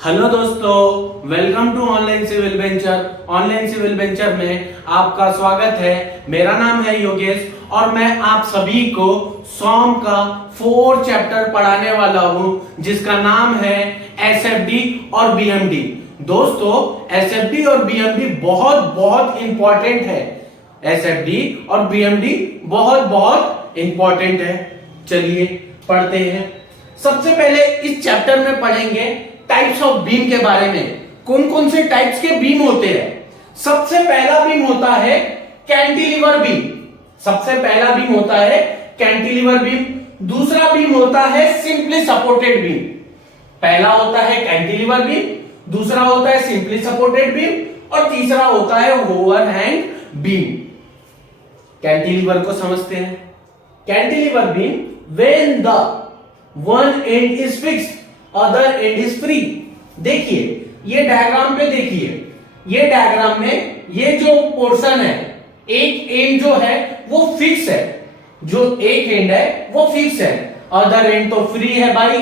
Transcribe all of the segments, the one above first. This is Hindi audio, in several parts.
हेलो दोस्तों, welcome to online civil venture. Online civil venture में आपका स्वागत है। मेरा नाम है योगेश और मैं आप सभी को सॉम का 4 चैप्टर पढ़ाने वाला हूं, जिसका नाम है एसएफडी और बीएमडी। दोस्तों, एसएफडी और बीएमडी बहुत बहुत इंपॉर्टेंट है। एसएफडी और बीएमडी बहुत बहुत इंपॉर्टेंट है। चलिए पढ़ते हैं। सबसे पहले इस चैप्टर में पढ़ेंगे टाइप्स ऑफ बीम के बारे में। कौन कौन से टाइप्स के बीम होते हैं। सबसे पहला बीम होता है कैंटिलीवर बीम। सबसे पहला बीम होता है कैंटिलीवर बीम। दूसरा बीम होता है सिंपली सपोर्टेड बीम। पहला होता है कैंटिलीवर बीम, दूसरा होता है सिंपली सपोर्टेड बीम और तीसरा होता है ओवरहैंग बीम। कैंटिलीवर को समझते हैं। Cantilever beam when the one and is fixed other and is free. देखिए ये डायग्राम पे, देखिए ये डायग्राम में ये जो पोर्शन है, एक एंड जो है वो फिक्स है, जो एक एंड है वो फिक्स है, अदर एंड तो फ्री है भाई,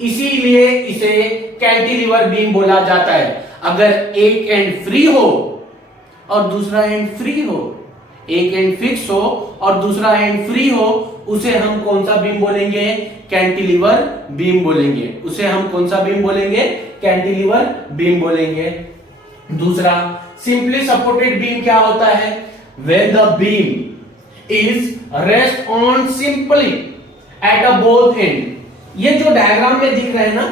इसीलिए इसे कैंटिलीवर बीम बोला जाता है। अगर एक एंड फ्री हो और दूसरा एंड फ्री हो, एक एंड फिक्स हो और दूसरा एंड फ्री हो, उसे हम कौन सा बीम बोलेंगे? कैंटिलीवर बीम बोलेंगे। उसे हम कौन सा बीम बोलेंगे? कैंटिलीवर बीम बोलेंगे। दूसरा सिंपली सपोर्टेड बीम क्या होता है? Where the beam is rest on simply at a both end। ये जो डायग्राम में दिख रहा है ना,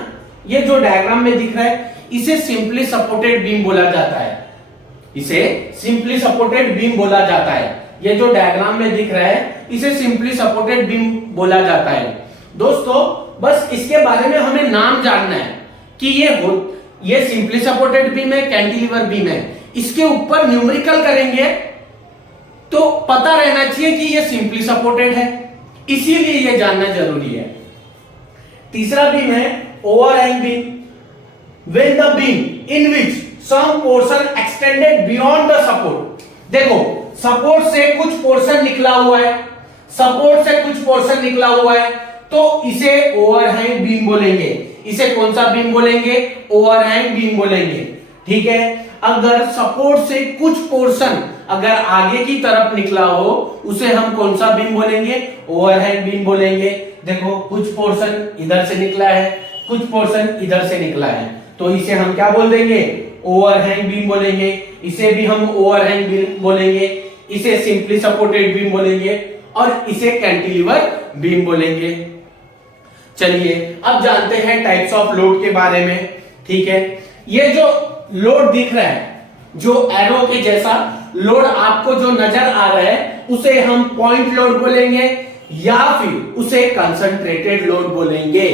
ये जो डायग्राम में दिख रहा है, इसे सिंपली सपोर्टेड बीम बोला जाता है। इसे सिंपली सपोर्टेड बीम बोला जाता है। ये जो डायग्राम में दिख रहा है, इसे सिंपली सपोर्टेड बीम बोला जाता है। दोस्तों, बस इसके बारे में हमें नाम जानना है कि ये सिंपली सपोर्टेड बीम है, कैंटिलीवर बीम है। इसके ऊपर न्यूमेरिकल करेंगे तो पता रहना चाहिए कि ये सिंपली सपोर्टेड है, इसीलिए ये जानना जरूरी है। तीसरा बीम है overhang beam. When the beam in which some portion extended beyond the support। देखो, सपोर्ट से कुछ पोर्शन निकला हुआ है, सपोर्ट से कुछ पोर्शन निकला हुआ है, तो इसे ओवरहैंग बीम बोलेंगे। इसे कौन सा बीम बोलेंगे? ओवरहैंग बीम बोलेंगे। ठीक है। अगर सपोर्ट से कुछ पोर्शन अगर आगे की तरफ निकला हो, उसे हम कौन सा बीम बोलेंगे? ओवरहैंग बीम बोलेंगे। देखो, कुछ पोर्शन इधर से निकला है, कुछ पोर्शन इधर से निकला है, तो इसे हम क्या बोल देंगे? ओवरहैंग बीम बोलेंगे। इसे भी हम ओवरहैंग बीम बोलेंगे। इसे सिंपली सपोर्टेड बीम बोलेंगे और इसे कैंटिलीवर बीम बोलेंगे। चलिए अब जानते हैं टाइप्स ऑफ लोड के बारे में। ठीक है। ये जो लोड दिख रहा है, जो एरो के जैसा लोड आपको जो नजर आ रहा है, उसे हम पॉइंट लोड बोलेंगे या फिर उसे कंसंट्रेटेड लोड बोलेंगे।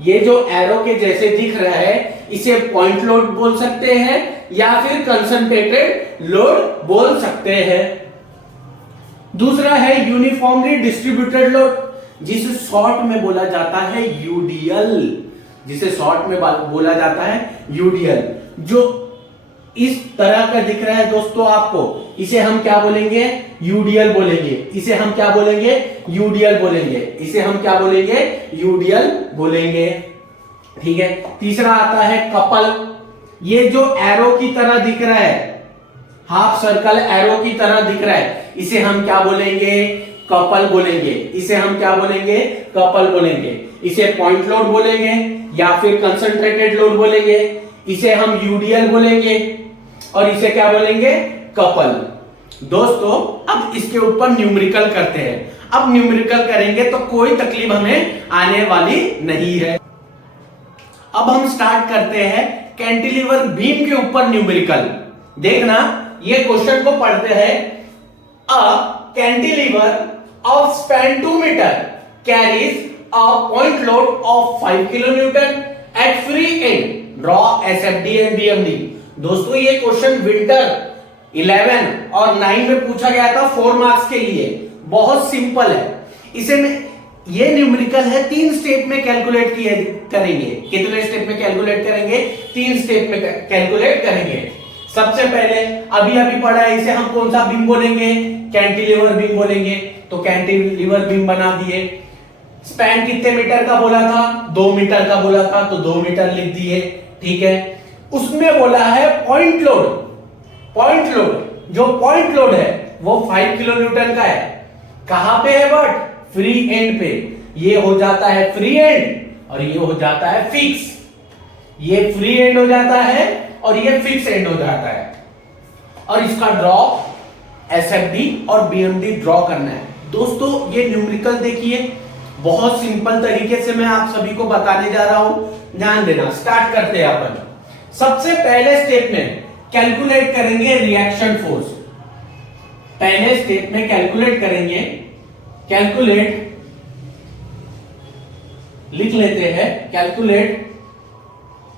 ये जो एरो के जैसे दिख रहा है, इसे पॉइंट लोड बोल सकते हैं या फिर कंसंट्रेटेड लोड बोल सकते हैं। दूसरा है यूनिफॉर्मली डिस्ट्रीब्यूटेड लोड, जिसे शॉर्ट में बोला जाता है यूडीएल। जिसे शॉर्ट में बोला जाता है यूडीएल। जो इस तरह का दिख रहा है दोस्तों आपको, इसे हम क्या बोलेंगे? यूडीएल बोलेंगे। इसे हम क्या बोलेंगे? यूडीएल बोलेंगे। इसे हम क्या बोलेंगे? यूडीएल बोलेंगे। ठीक है। तीसरा आता है कपल। ये जो एरो की तरह दिख रहा है, हाफ सर्कल एरो की तरह दिख रहा है, इसे हम क्या बोलेंगे? कपल बोलेंगे। इसे हम क्या बोलेंगे? कपल बोलेंगे। इसे पॉइंट लोड बोलेंगे या फिर कंसंट्रेटेड लोड बोलेंगे। इसे हम यूडीएल बोलेंगे और इसे क्या बोलेंगे? कपल। दोस्तों, अब इसके ऊपर न्यूमेरिकल करते हैं। अब न्यूमेरिकल करेंगे तो कोई तकलीफ हमें आने वाली नहीं है। अब हम स्टार्ट करते हैं कैंटिलीवर बीम के ऊपर न्यूमेरिकल। देखना, ये क्वेश्चन को पढ़ते हैं। A cantilever of span 2 meter carries a point load of 5 kilonewton at free end। Draw SFD and BMD। दोस्तों, ये क्वेश्चन विंटर 11 और 9 में पूछा गया था 4 मार्क्स के लिए। बहुत सिंपल है। इसे में ये न्यूमेरिकल है, 3 स्टेप में कैलकुलेट करेंगे। कितने स्टेप में कैलकुलेट करेंगे? 3 स्टेप में कैलकुलेट करेंगे। सबसे पहले अभी पढ़ा है, इसे हम कौन सा बीम बोलेंगे? कैंटिलीवर बीम बोलेंगे। तो कैंटिलीवर बीम बना दिए। स्पैन कितने मीटर का बोला था? 2 मीटर का बोला था, तो 2 मीटर लिख दिए। ठीक है, उसमें बोला है पॉइंट लोड। पॉइंट लोड, जो पॉइंट लोड है वो 5 किलो न्यूटन का है। कहां पे है? बट फ्री एंड पे। ये हो जाता है फ्री एंड और ये हो जाता है फिक्स। ये फ्री एंड हो जाता है और ये फिक्स एंड हो जाता है। और इसका ड्रॉ एसएफडी और बीएमडी ड्रॉ करना है। दोस्तों ये न्यूमेरिकल देखिए, बहुत सिंपल तरीके से मैं आप सभी को बताने जा रहा हूं, ध्यान देना। स्टार्ट करते हैं अपन। सबसे पहले स्टेप में कैलकुलेट करेंगे रिएक्शन फोर्स। पहले स्टेप में कैलकुलेट करेंगे, कैलकुलेट लिख लेते हैं,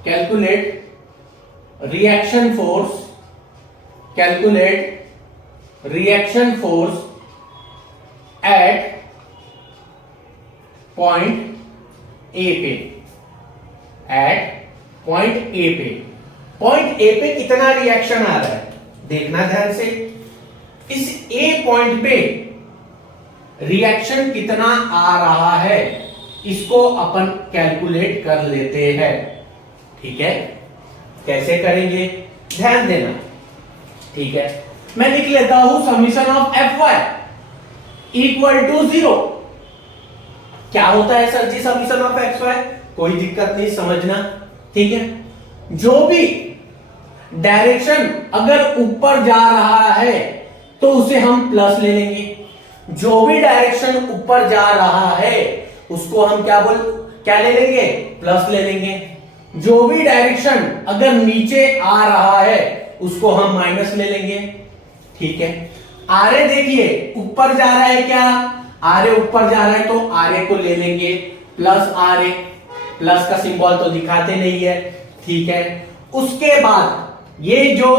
calculate reaction force, calculate reaction force at point A पे, एट पॉइंट ए पे। पॉइंट ए पे कितना रिएक्शन आ रहा है देखना ध्यान से। इस ए पॉइंट पे रिएक्शन कितना आ रहा है इसको अपन कैलकुलेट कर लेते हैं। ठीक है, कैसे करेंगे ध्यान देना। ठीक है, मैं लिख लेता हूं summation of F Y equal to 0। क्या होता है सर जी समीशन ऑफ एक्स वाई? कोई दिक्कत नहीं, समझना। ठीक है, जो भी डायरेक्शन अगर ऊपर जा रहा है तो उसे हम प्लस ले लेंगे। जो भी डायरेक्शन ऊपर जा रहा है उसको हम क्या ले लेंगे? प्लस ले लेंगे। जो भी डायरेक्शन अगर नीचे आ रहा है उसको हम माइनस ले लेंगे। ठीक है, आरे देखिए ऊपर जा रहा है, क्या आरे ऊपर जा रहा है तो आरे को ले लेंगे प्लस आरे। प्लस का सिंबल तो दिखाते नहीं है। ठीक है, उसके बाद ये जो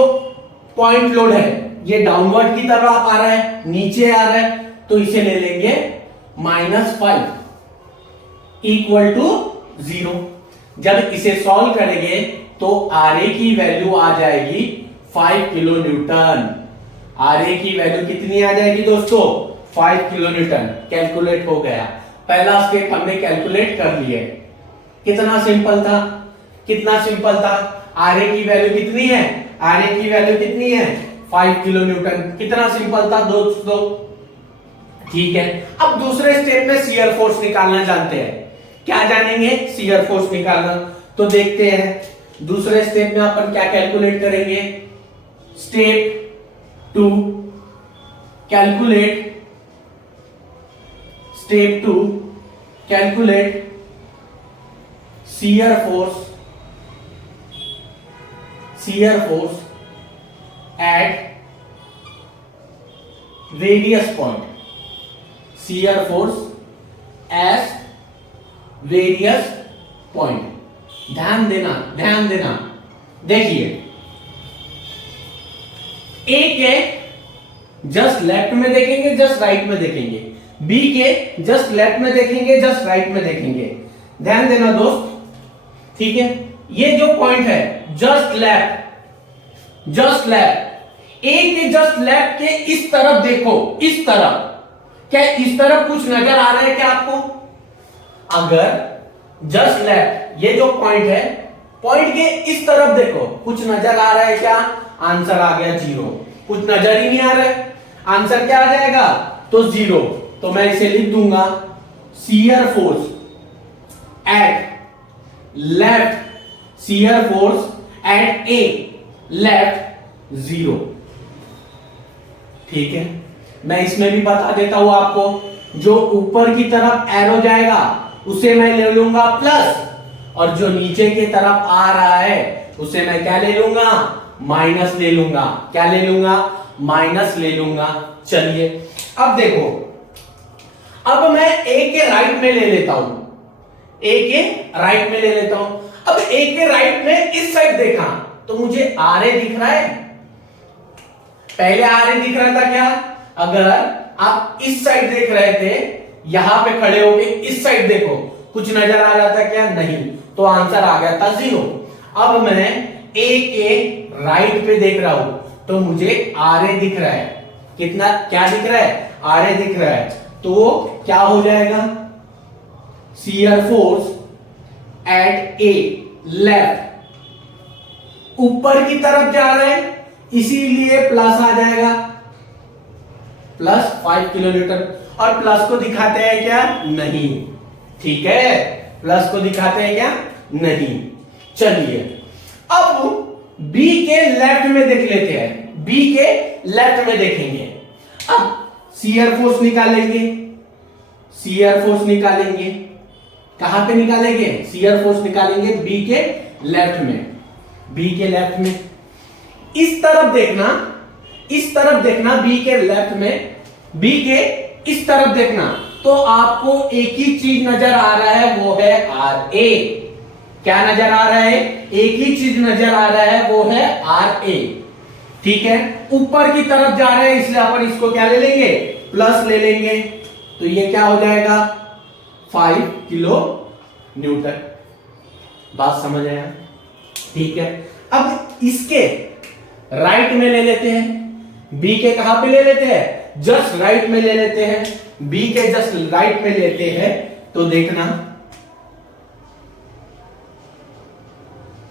पॉइंट लोड है ये डाउनवर्ड की तरफ आ रहा है, नीचे आ रहा है, तो इसे ले लेंगे -5 इक्वल टू 0। जब इसे सॉल्व करेंगे तो आरए की वैल्यू आ जाएगी 5 किलो न्यूटन। आरए की वैल्यू कितनी आ जाएगी दोस्तों? 5 किलो न्यूटन। कैलकुलेट हो गया, पहला स्टेप हमने कैलकुलेट कर लिया। कितना सिंपल था, कितना सिंपल था। आरए की वैल्यू कितनी है? आरए की वैल्यू कितनी है? 5 किलो न्यूटन। कितना सिंपल था दोस्तों। ठीक है, अब दूसरे स्टेप में शियर फोर्स निकालना जानते हैं। क्या जानेंगे? शियर फोर्स निकालना। तो देखते हैं दूसरे स्टेप में अपन क्या कैलकुलेट करेंगे। Step 2 calculate, step 2 calculate shear force at various point. Shear force at various point. ध्यान देना, ध्यान देना। देखिए ए के जस्ट लेफ्ट में देखेंगे, जस्ट राइट में देखेंगे। बी के जस्ट लेफ्ट में देखेंगे, जस्ट राइट में देखेंगे। ध्यान देना दोस्त। ठीक है, ये जो पॉइंट है जस्ट लेफ्ट, जस्ट लेफ्ट, ए के जस्ट लेफ्ट के इस तरफ देखो, इस तरफ। क्या इस तरफ कुछ नजर आ रहा है क्या आपको? अगर जस्ट लेफ्ट ये जो पॉइंट है, पॉइंट के इस तरफ देखो, कुछ नजर आ रहा है क्या? आंसर आ गया 0। कुछ नजर ही नहीं आ रहा है, आंसर क्या आ जाएगा? तो 0। तो मैं इसे लिख दूंगा shear force eight left, shear force at A left 0। ठीक है, मैं इसमें भी बता देता हूं आपको, जो ऊपर की तरफ एरो जाएगा उसे मैं ले लूंगा प्लस, और जो नीचे की तरफ आ रहा है उसे मैं क्या ले लूंगा? माइनस ले लूंगा। क्या ले लूंगा? माइनस ले लूंगा। चलिए अब देखो, अब मैं ए के राइट में ले लेता हूं, ए के राइट में ले लेता हूं। अब ए के राइट में इस साइड देखा तो मुझे आरए दिख रहा है। पहले आरए दिख रहा था क्या? अगर आप इस साइड देख रहे थे, यहां पे खड़े होके इस साइड देखो, कुछ नजर आ रहा था क्या? नहीं। तो आंसर आ गया था 0। अब मैं ए के राइट पे देख रहा हूं तो मुझे आरए दिख रहा है। कितना, क्या दिख रहा है? आरए दिख रहा है। तो क्या हो जाएगा? Shear force at A left, ऊपर की तरफ जा रहे हैं इसीलिए प्लस आ जाएगा, प्लस 5 किलो न्यूटन। और प्लस को दिखाते हैं क्या? नहीं। ठीक है, प्लस को दिखाते हैं क्या? नहीं। चलिए अब बी के लेफ्ट में देख लेते हैं, बी के लेफ्ट में देखेंगे। अब शियर फोर्स निकालेंगे, शियर फोर्स निकालेंगे, कहां पे निकालेंगे? शियर फोर्स निकालेंगे बी के लेफ्ट में, बी के लेफ्ट में। इस तरफ देखना, इस तरफ देखना, बी के लेफ्ट में, बी के इस तरफ देखना, तो आपको एक ही चीज नजर आ रहा है, वो है आर ए। क्या नजर आ रहा है? एक ही चीज नजर आ रहा है, वो है आर ए। ठीक है, ऊपर की तरफ जा रहे हैं इसलिए अपन इसको क्या ले लेंगे? प्लस ले लेंगे। तो ये क्या हो जाएगा? 5 किलो न्यूटन। बात समझ आया? ठीक है, अब इसके राइट में ले लेते हैं, बी के कहां पे ले लेते हैं? जस्ट राइट में ले लेते हैं, बी के जस्ट राइट में लेते हैं। तो देखना,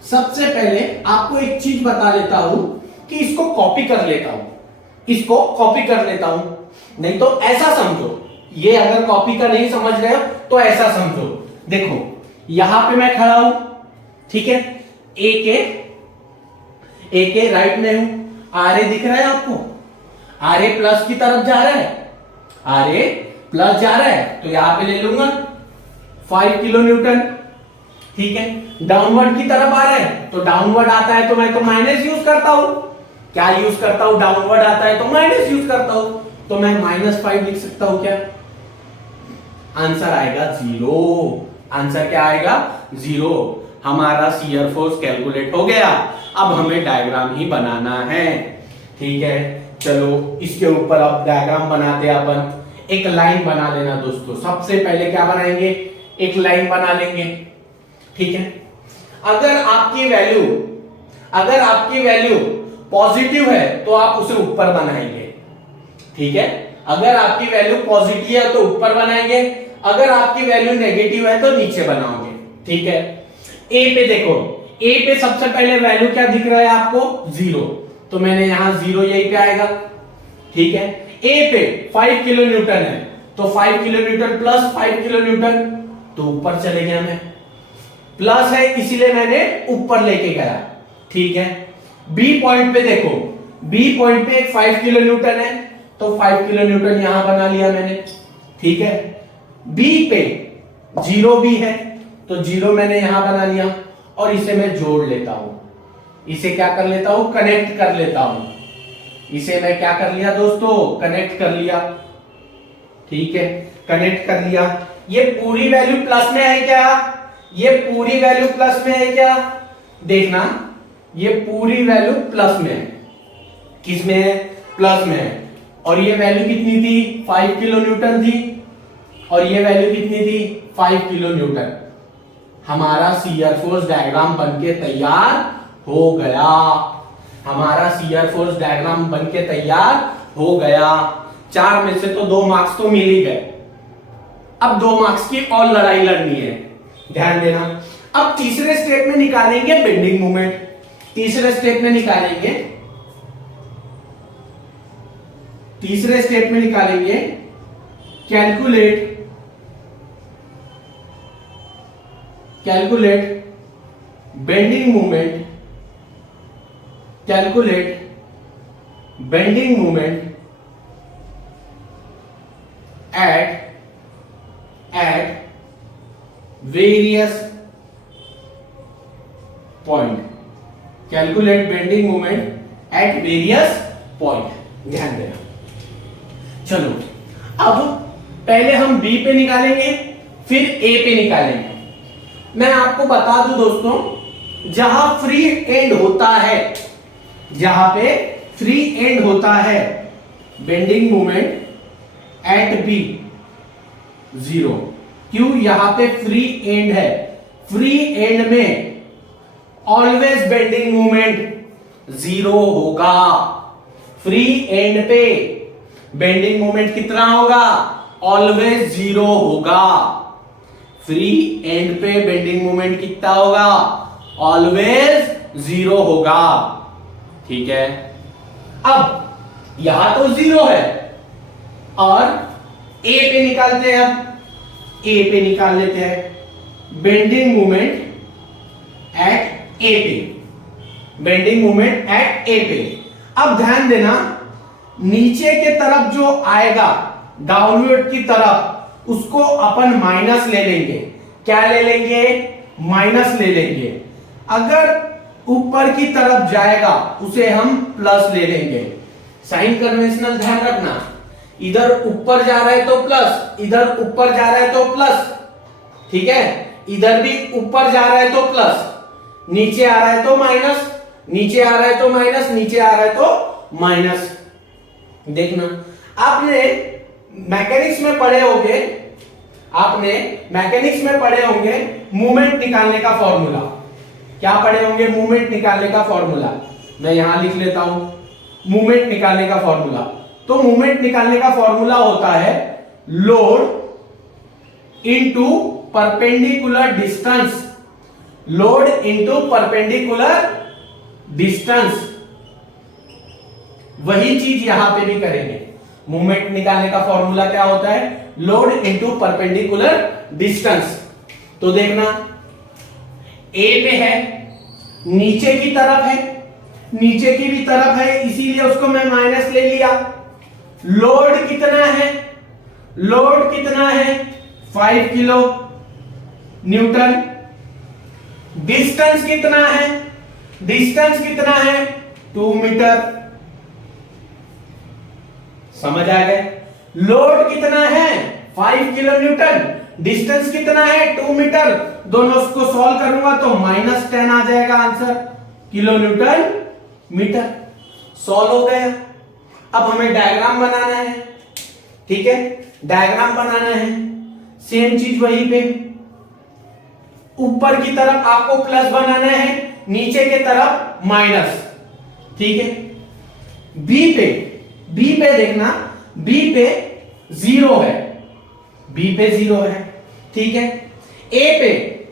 सबसे पहले आपको एक चीज बता देता हूं कि इसको कॉपी कर लेता हूं, इसको कॉपी कर लेता हूं, नहीं तो ऐसा समझो, ये अगर कॉपी का नहीं समझ रहे हो तो ऐसा समझो। देखो यहां पे मैं खड़ा हूं, ठीक है, ए के राइट में हूं, आर ए दिख रहा है आपको? आर ए प्लस की तरफ जा रहा है, आर ए प्लस जा रहा है, तो यहां पे ले लूंगा 5 किलो न्यूटन। ठीक है, डाउनवर्ड की तरफ आ रहा है, तो डाउनवर्ड आता है तो मैं तो माइनस यूज करता हूं। क्या यूज करता हूं? डाउनवर्ड आता है तो माइनस यूज करता हूं, तो मैं -5 लिख सकता हूं। क्या आंसर आएगा? 0। आंसर क्या आएगा? 0। हमारा शियर फोर्स कैलकुलेट हो गया। अब हमें डायग्राम ही बनाना है। ठीक है, चलो इसके ऊपर अब डायग्राम बनाते हैं अपन। एक लाइन बना लेना दोस्तों, सबसे पहले क्या बनाएंगे? एक लाइन बना लेंगे। ठीक है, अगर आपकी वैल्यू पॉजिटिव है तो आप उसे ऊपर बनाएंगे। ठीक है, अगर आपकी वैल्यू पॉजिटिव है तो ऊपर बनाएंगे, अगर आपकी वैल्यू नेगेटिव है तो नीचे बनाओगे। ठीक है, ए पे देखो, ए पे सबसे पहले वैल्यू क्या दिख रहा है आपको? 0, तो मैंने यहां 0 यहीं पे आएगा। ठीक है, ए पे 5 किलो न्यूटन है, तो 5 kilo Newton plus 5 kilo Newton, तो ऊपर चले गया मैं, प्लस है इसलिए मैंने ऊपर लेके गया। ठीक है, बी पॉइंट पे देखो, बी पॉइंट पे 5 किलो न्यूटन है, तो 5 किलो न्यूटन यहां बना लिया मैंने। ठीक है, बी पे 0 भी है, तो 0 मैंने यहां बना लिया, और इसे मैं जोड़ लेता हूं, इसे क्या कर लेता हूं? कनेक्ट कर लेता हूं। इसे मैं क्या कर लिया दोस्तों? कनेक्ट कर लिया। ठीक है, कनेक्ट कर लिया। ये पूरी वैल्यू प्लस में है क्या? ये पूरी वैल्यू प्लस में है क्या? देखना, ये पूरी वैल्यू प्लस में है। किस में है? प्लस में है। और ये वैल्यू कितनी थी? 5 किलो न्यूटन थी, और ये वैल्यू कितनी थी? 5 किलो न्यूटन। हमारा शियर फोर्स डायग्राम बनके तैयार हो गया, हमारा शियर फोर्स डायग्राम बनके तैयार हो गया। 4 में से तो 2 मार्क्स तो मिल ही गए। अब 2 मार्क्स की और लड़ाई लड़नी है, ध्यान देना। अब तीसरे स्टेप में निकालेंगे बेंडिंग मोमेंट। तीसरे स्टेप में निकालेंगे, तीसरे स्टेप में निकालेंगे calculate bending moment, calculate bending moment at various point, calculate bending moment at various point। ध्यान देना। चलो अब पहले हम बी पे निकालेंगे, फिर ए पे निकालेंगे। मैं आपको बता दूं दोस्तों, जहां फ्री एंड होता है, जहां पे फ्री एंड होता है, बेंडिंग मोमेंट एट बी 0। क्यों? यहां पे फ्री एंड है, फ्री एंड में ऑलवेज बेंडिंग मोमेंट 0 होगा। फ्री एंड पे बेंडिंग मोमेंट कितना होगा? ऑलवेज 0 होगा। फ्री एंड पे बेंडिंग मोमेंट कितना होगा? ऑलवेज 0 होगा। ठीक है, अब यहां तो 0 है और ए पे निकालते हैं। अब ए पे निकाल लेते हैं बेंडिंग मोमेंट एट ए पे, बेंडिंग मोमेंट एट ए पे। अब ध्यान देना, नीचे के तरफ जो आएगा डाउनवर्ड की तरफ, उसको अपन माइनस ले लेंगे। क्या ले लेंगे? माइनस ले लेंगे। अगर ऊपर की तरफ जाएगा उसे हम प्लस ले लेंगे। साइन कन्वेंशनल ध्यान रखना, इधर ऊपर जा रहा है तो प्लस, इधर ऊपर जा रहा है तो प्लस। ठीक है, इधर भी ऊपर जा रहा है तो प्लस, नीचे आ रहा है तो माइनस, नीचे आ रहा है तो माइनस, नीचे आ रहा है तो माइनस। देखना, आपने मैकेनिक्स में पढ़े होंगे, आपने मैकेनिक्स में पढ़े होंगे मूवमेंट निकालने का फॉर्मूला। क्या पढ़े होंगे? मूवमेंट निकालने का फॉर्मूला। मैं यहां लिख लेता हूं, मूवमेंट निकालने का फॉर्मूला। तो मूवमेंट निकालने का फॉर्मूला होता है load into perpendicular distance, load into perpendicular distance. वही चीज यहां पे भी करेंगे। मूवमेंट निकालने का फॉर्मूला क्या होता है? Load into perpendicular distance. तो देखना, ए पे है, नीचे की तरफ है, नीचे की भी तरफ है, इसीलिए उसको मैं माइनस ले लिया। लोड कितना है? लोड कितना है? 5 किलो न्यूटन। डिस्टेंस कितना है? डिस्टेंस कितना है? 2 मीटर। समझ आ गए? लोड कितना है? 5 किलो न्यूटन। डिस्टेंस कितना है? 2 मीटर। दोनों को सॉल्व करूंगा तो -10 आ जाएगा answer, kilo newton metre. Solve हो गया। अब हमें डायग्राम बनाना है। ठीक है, डायग्राम बनाना है। सेम चीज वहीं पे, ऊपर की तरफ आपको प्लस बनाना है, नीचे के तरफ माइनस। ठीक है, बी पे देखना, बी पे 0 है, बी पे 0 है। ठीक है, ए पे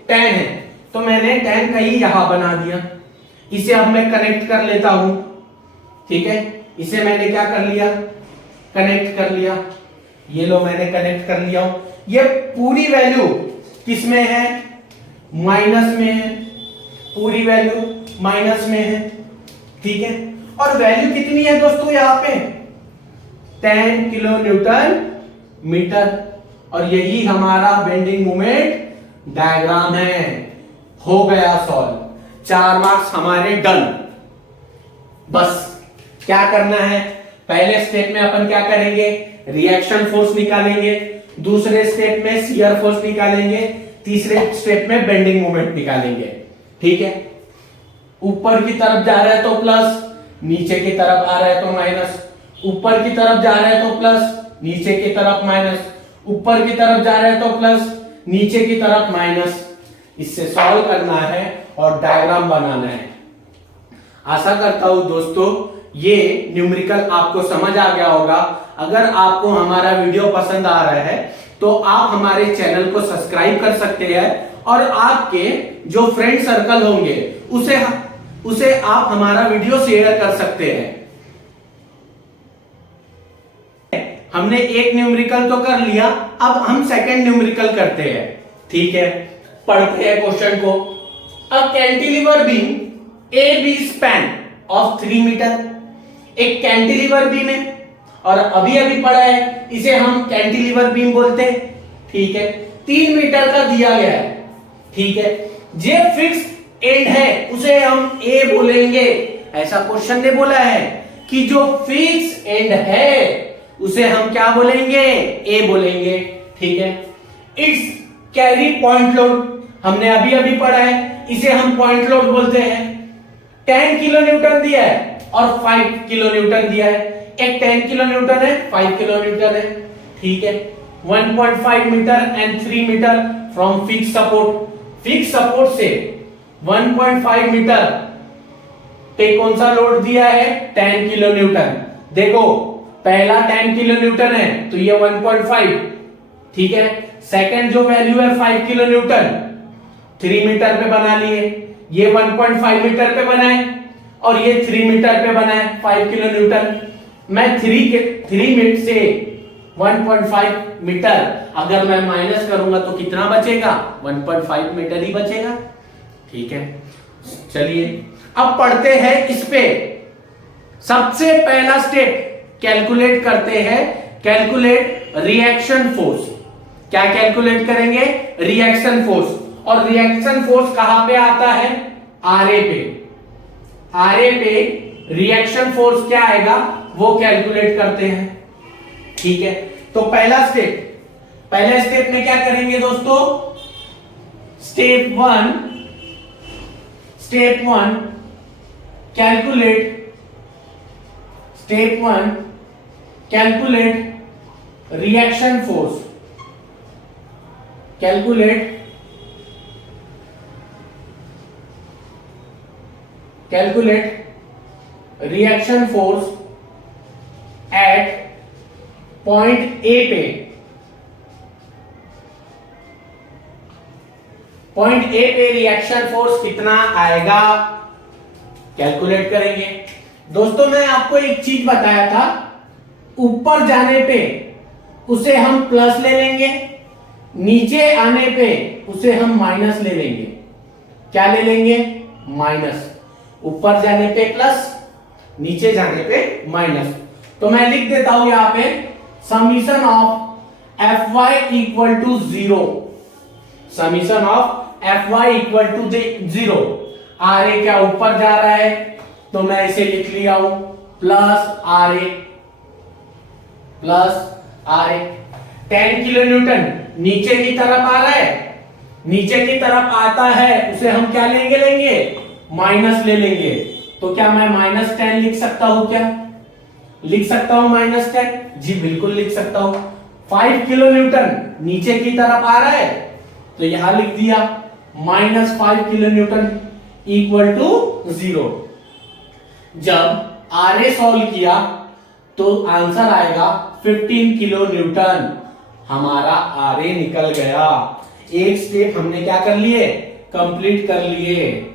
10 है, तो मैंने 10 का ही यहां बना दिया। इसे अब मैं कनेक्ट कर लेता हूं। ठीक है, इसे मैंने क्या कर लिया? कनेक्ट कर लिया। ये लो, मैंने कनेक्ट कर लिया। ये पूरी वैल्यू किस में है? माइनस में है। पूरी वैल्यू माइनस में है। ठीक है, और वैल्यू कितनी है दोस्तों यहां पे? 10 किलो न्यूटन मीटर। और यही हमारा बेंडिंग मोमेंट डायग्राम है। हो गया सॉल्व, 4 मार्क्स हमारे डन। बस क्या करना है? पहले स्टेप में अपन क्या करेंगे? रिएक्शन फोर्स निकालेंगे, दूसरे स्टेप में शियर फोर्स निकालेंगे, तीसरे स्टेप में बेंडिंग मोमेंट निकालेंगे। ठीक है, ऊपर की तरफ जा रहा है तो प्लस, नीचे की तरफ आ रहा है तो माइनस। ऊपर की तरफ जा रहा है तो प्लस, नीचे की तरफ माइनस। ऊपर की तरफ जा रहा है तो प्लस, नीचे की तरफ माइनस। इससे सॉल्व करना है और डायग्राम बनाना है। आशा करता हूं दोस्तों ये न्यूमेरिकल आपको समझ आ गया होगा। अगर आपको हमारा वीडियो पसंद आ रहा है तो आप हमारे चैनल को सब्सक्राइब कर सकते हैं और आपके जो फ्रेंड सर्कल होंगे उसे आप हमारा वीडियो शेयर कर सकते हैं। हमने एक न्यूमेरिकल तो कर लिया, अब हम सेकंड न्यूमेरिकल करते हैं। ठीक है, पढ़ते हैं क्वेश्चन को। A cantilever beam AB span of 3 metre. एक कैंटिलीवर बीम है और अभी अभी पढ़ा है, इसे हम कैंटिलीवर बीम बोलते हैं। ठीक है, 3 मीटर का दिया गया है। ठीक है, जे फिक्स एंड है उसे हम A बोलेंगे। ऐसा क्वेश्चन ने बोला है कि जो फिक्स एंड है उसे हम क्या बोलेंगे? A बोलेंगे। ठीक है, इट्स कैरी पॉइंट लोड हमने अभी अभी पढ़ा है, इसे हम पॉइंट लोड बोलते हैं। 10 किलो न्यूटन दिया है और 5 किलो न्यूटन दिया है। एक 10 किलो न्यूटन है, 5 किलो न्यूटन है। ठीक है, 1.5 metre and 3 metre from fix support. Fix support से 1.5 मीटर पे कौन सा लोड दिया है? 10 किलो न्यूटन। देखो, पहला 10 किलो न्यूटन है तो ये 1.5। ठीक है, सेकंड जो वैल्यू है 5 किलो न्यूटन 3 मीटर पे बना लिए, ये 1.5 मीटर पे बनाए और ये 3 मीटर पे बनाए 5 किलो न्यूटन। मैं 3 मीटर से 1.5 मीटर अगर मैं माइनस करूंगा तो कितना बचेगा? 1.5 मीटर ही बचेगा। ठीक है, चलिए अब पढ़ते हैं इस पे। सबसे पहला स्टेप कैलकुलेट करते हैं, कैलकुलेट रिएक्शन फोर्स। क्या कैलकुलेट करेंगे? Reaction force. और रिएक्शन फोर्स कहां पे आता है? आरए पे। आरए पे रिएक्शन फोर्स क्या आएगा वो कैलकुलेट करते हैं। ठीक है, तो पहला स्टेप में क्या करेंगे दोस्तों? Step one calculate reaction force. Calculate reaction force at point A पे। पॉइंट ए पे रिएक्शन फोर्स कितना आएगा कैलकुलेट करेंगे। दोस्तों मैं आपको एक चीज बताया था, ऊपर जाने पे उसे हम प्लस ले लेंगे, नीचे आने पे उसे हम माइनस ले लेंगे। क्या ले लेंगे? माइनस। ऊपर जाने पे प्लस, नीचे जाने पे माइनस। तो मैं लिख देता हूं यहां पे summation of F Y equal to 0। Summation of F Y equal to 0। R A क्या ऊपर जा रहा है तो मैं इसे लिख लिया हूं plus R A 10 kilo newton नीचे की तरफ आ रहा है, नीचे की तरफ आता है उसे हम क्या लेंगे? माइनस ले लेंगे। तो क्या मैं -10 लिख सकता हूं? क्या लिख सकता हूं -10? जी बिल्कुल लिख सकता हूं। 5 किलो न्यूटन नीचे की तरफ आ रहा है तो यहां लिख दिया -5 किलो न्यूटन इक्वल टू 0। जब आरए सॉल्व किया तो आंसर आएगा 15 किलो न्यूटन। हमारा आरए निकल गया। एक स्टेप हमने क्या कर लिए? कंप्लीट कर लिए।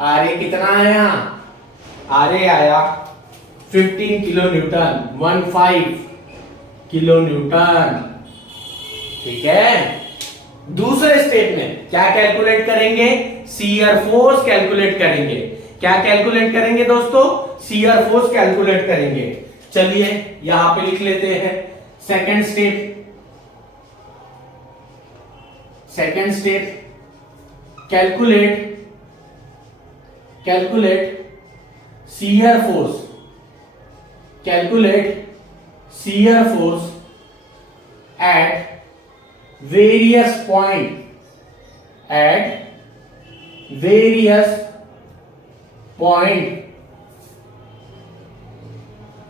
आरए कितना आया? आरए आया 15 किलो न्यूटन, 15 किलो न्यूटन। ठीक है, दूसरे स्टेप में क्या कैलकुलेट करेंगे? शियर फोर्स कैलकुलेट करेंगे। क्या कैलकुलेट करेंगे दोस्तों? शियर फोर्स कैलकुलेट करेंगे। चलिए यहां पे लिख लेते हैं second step calculate shear force eight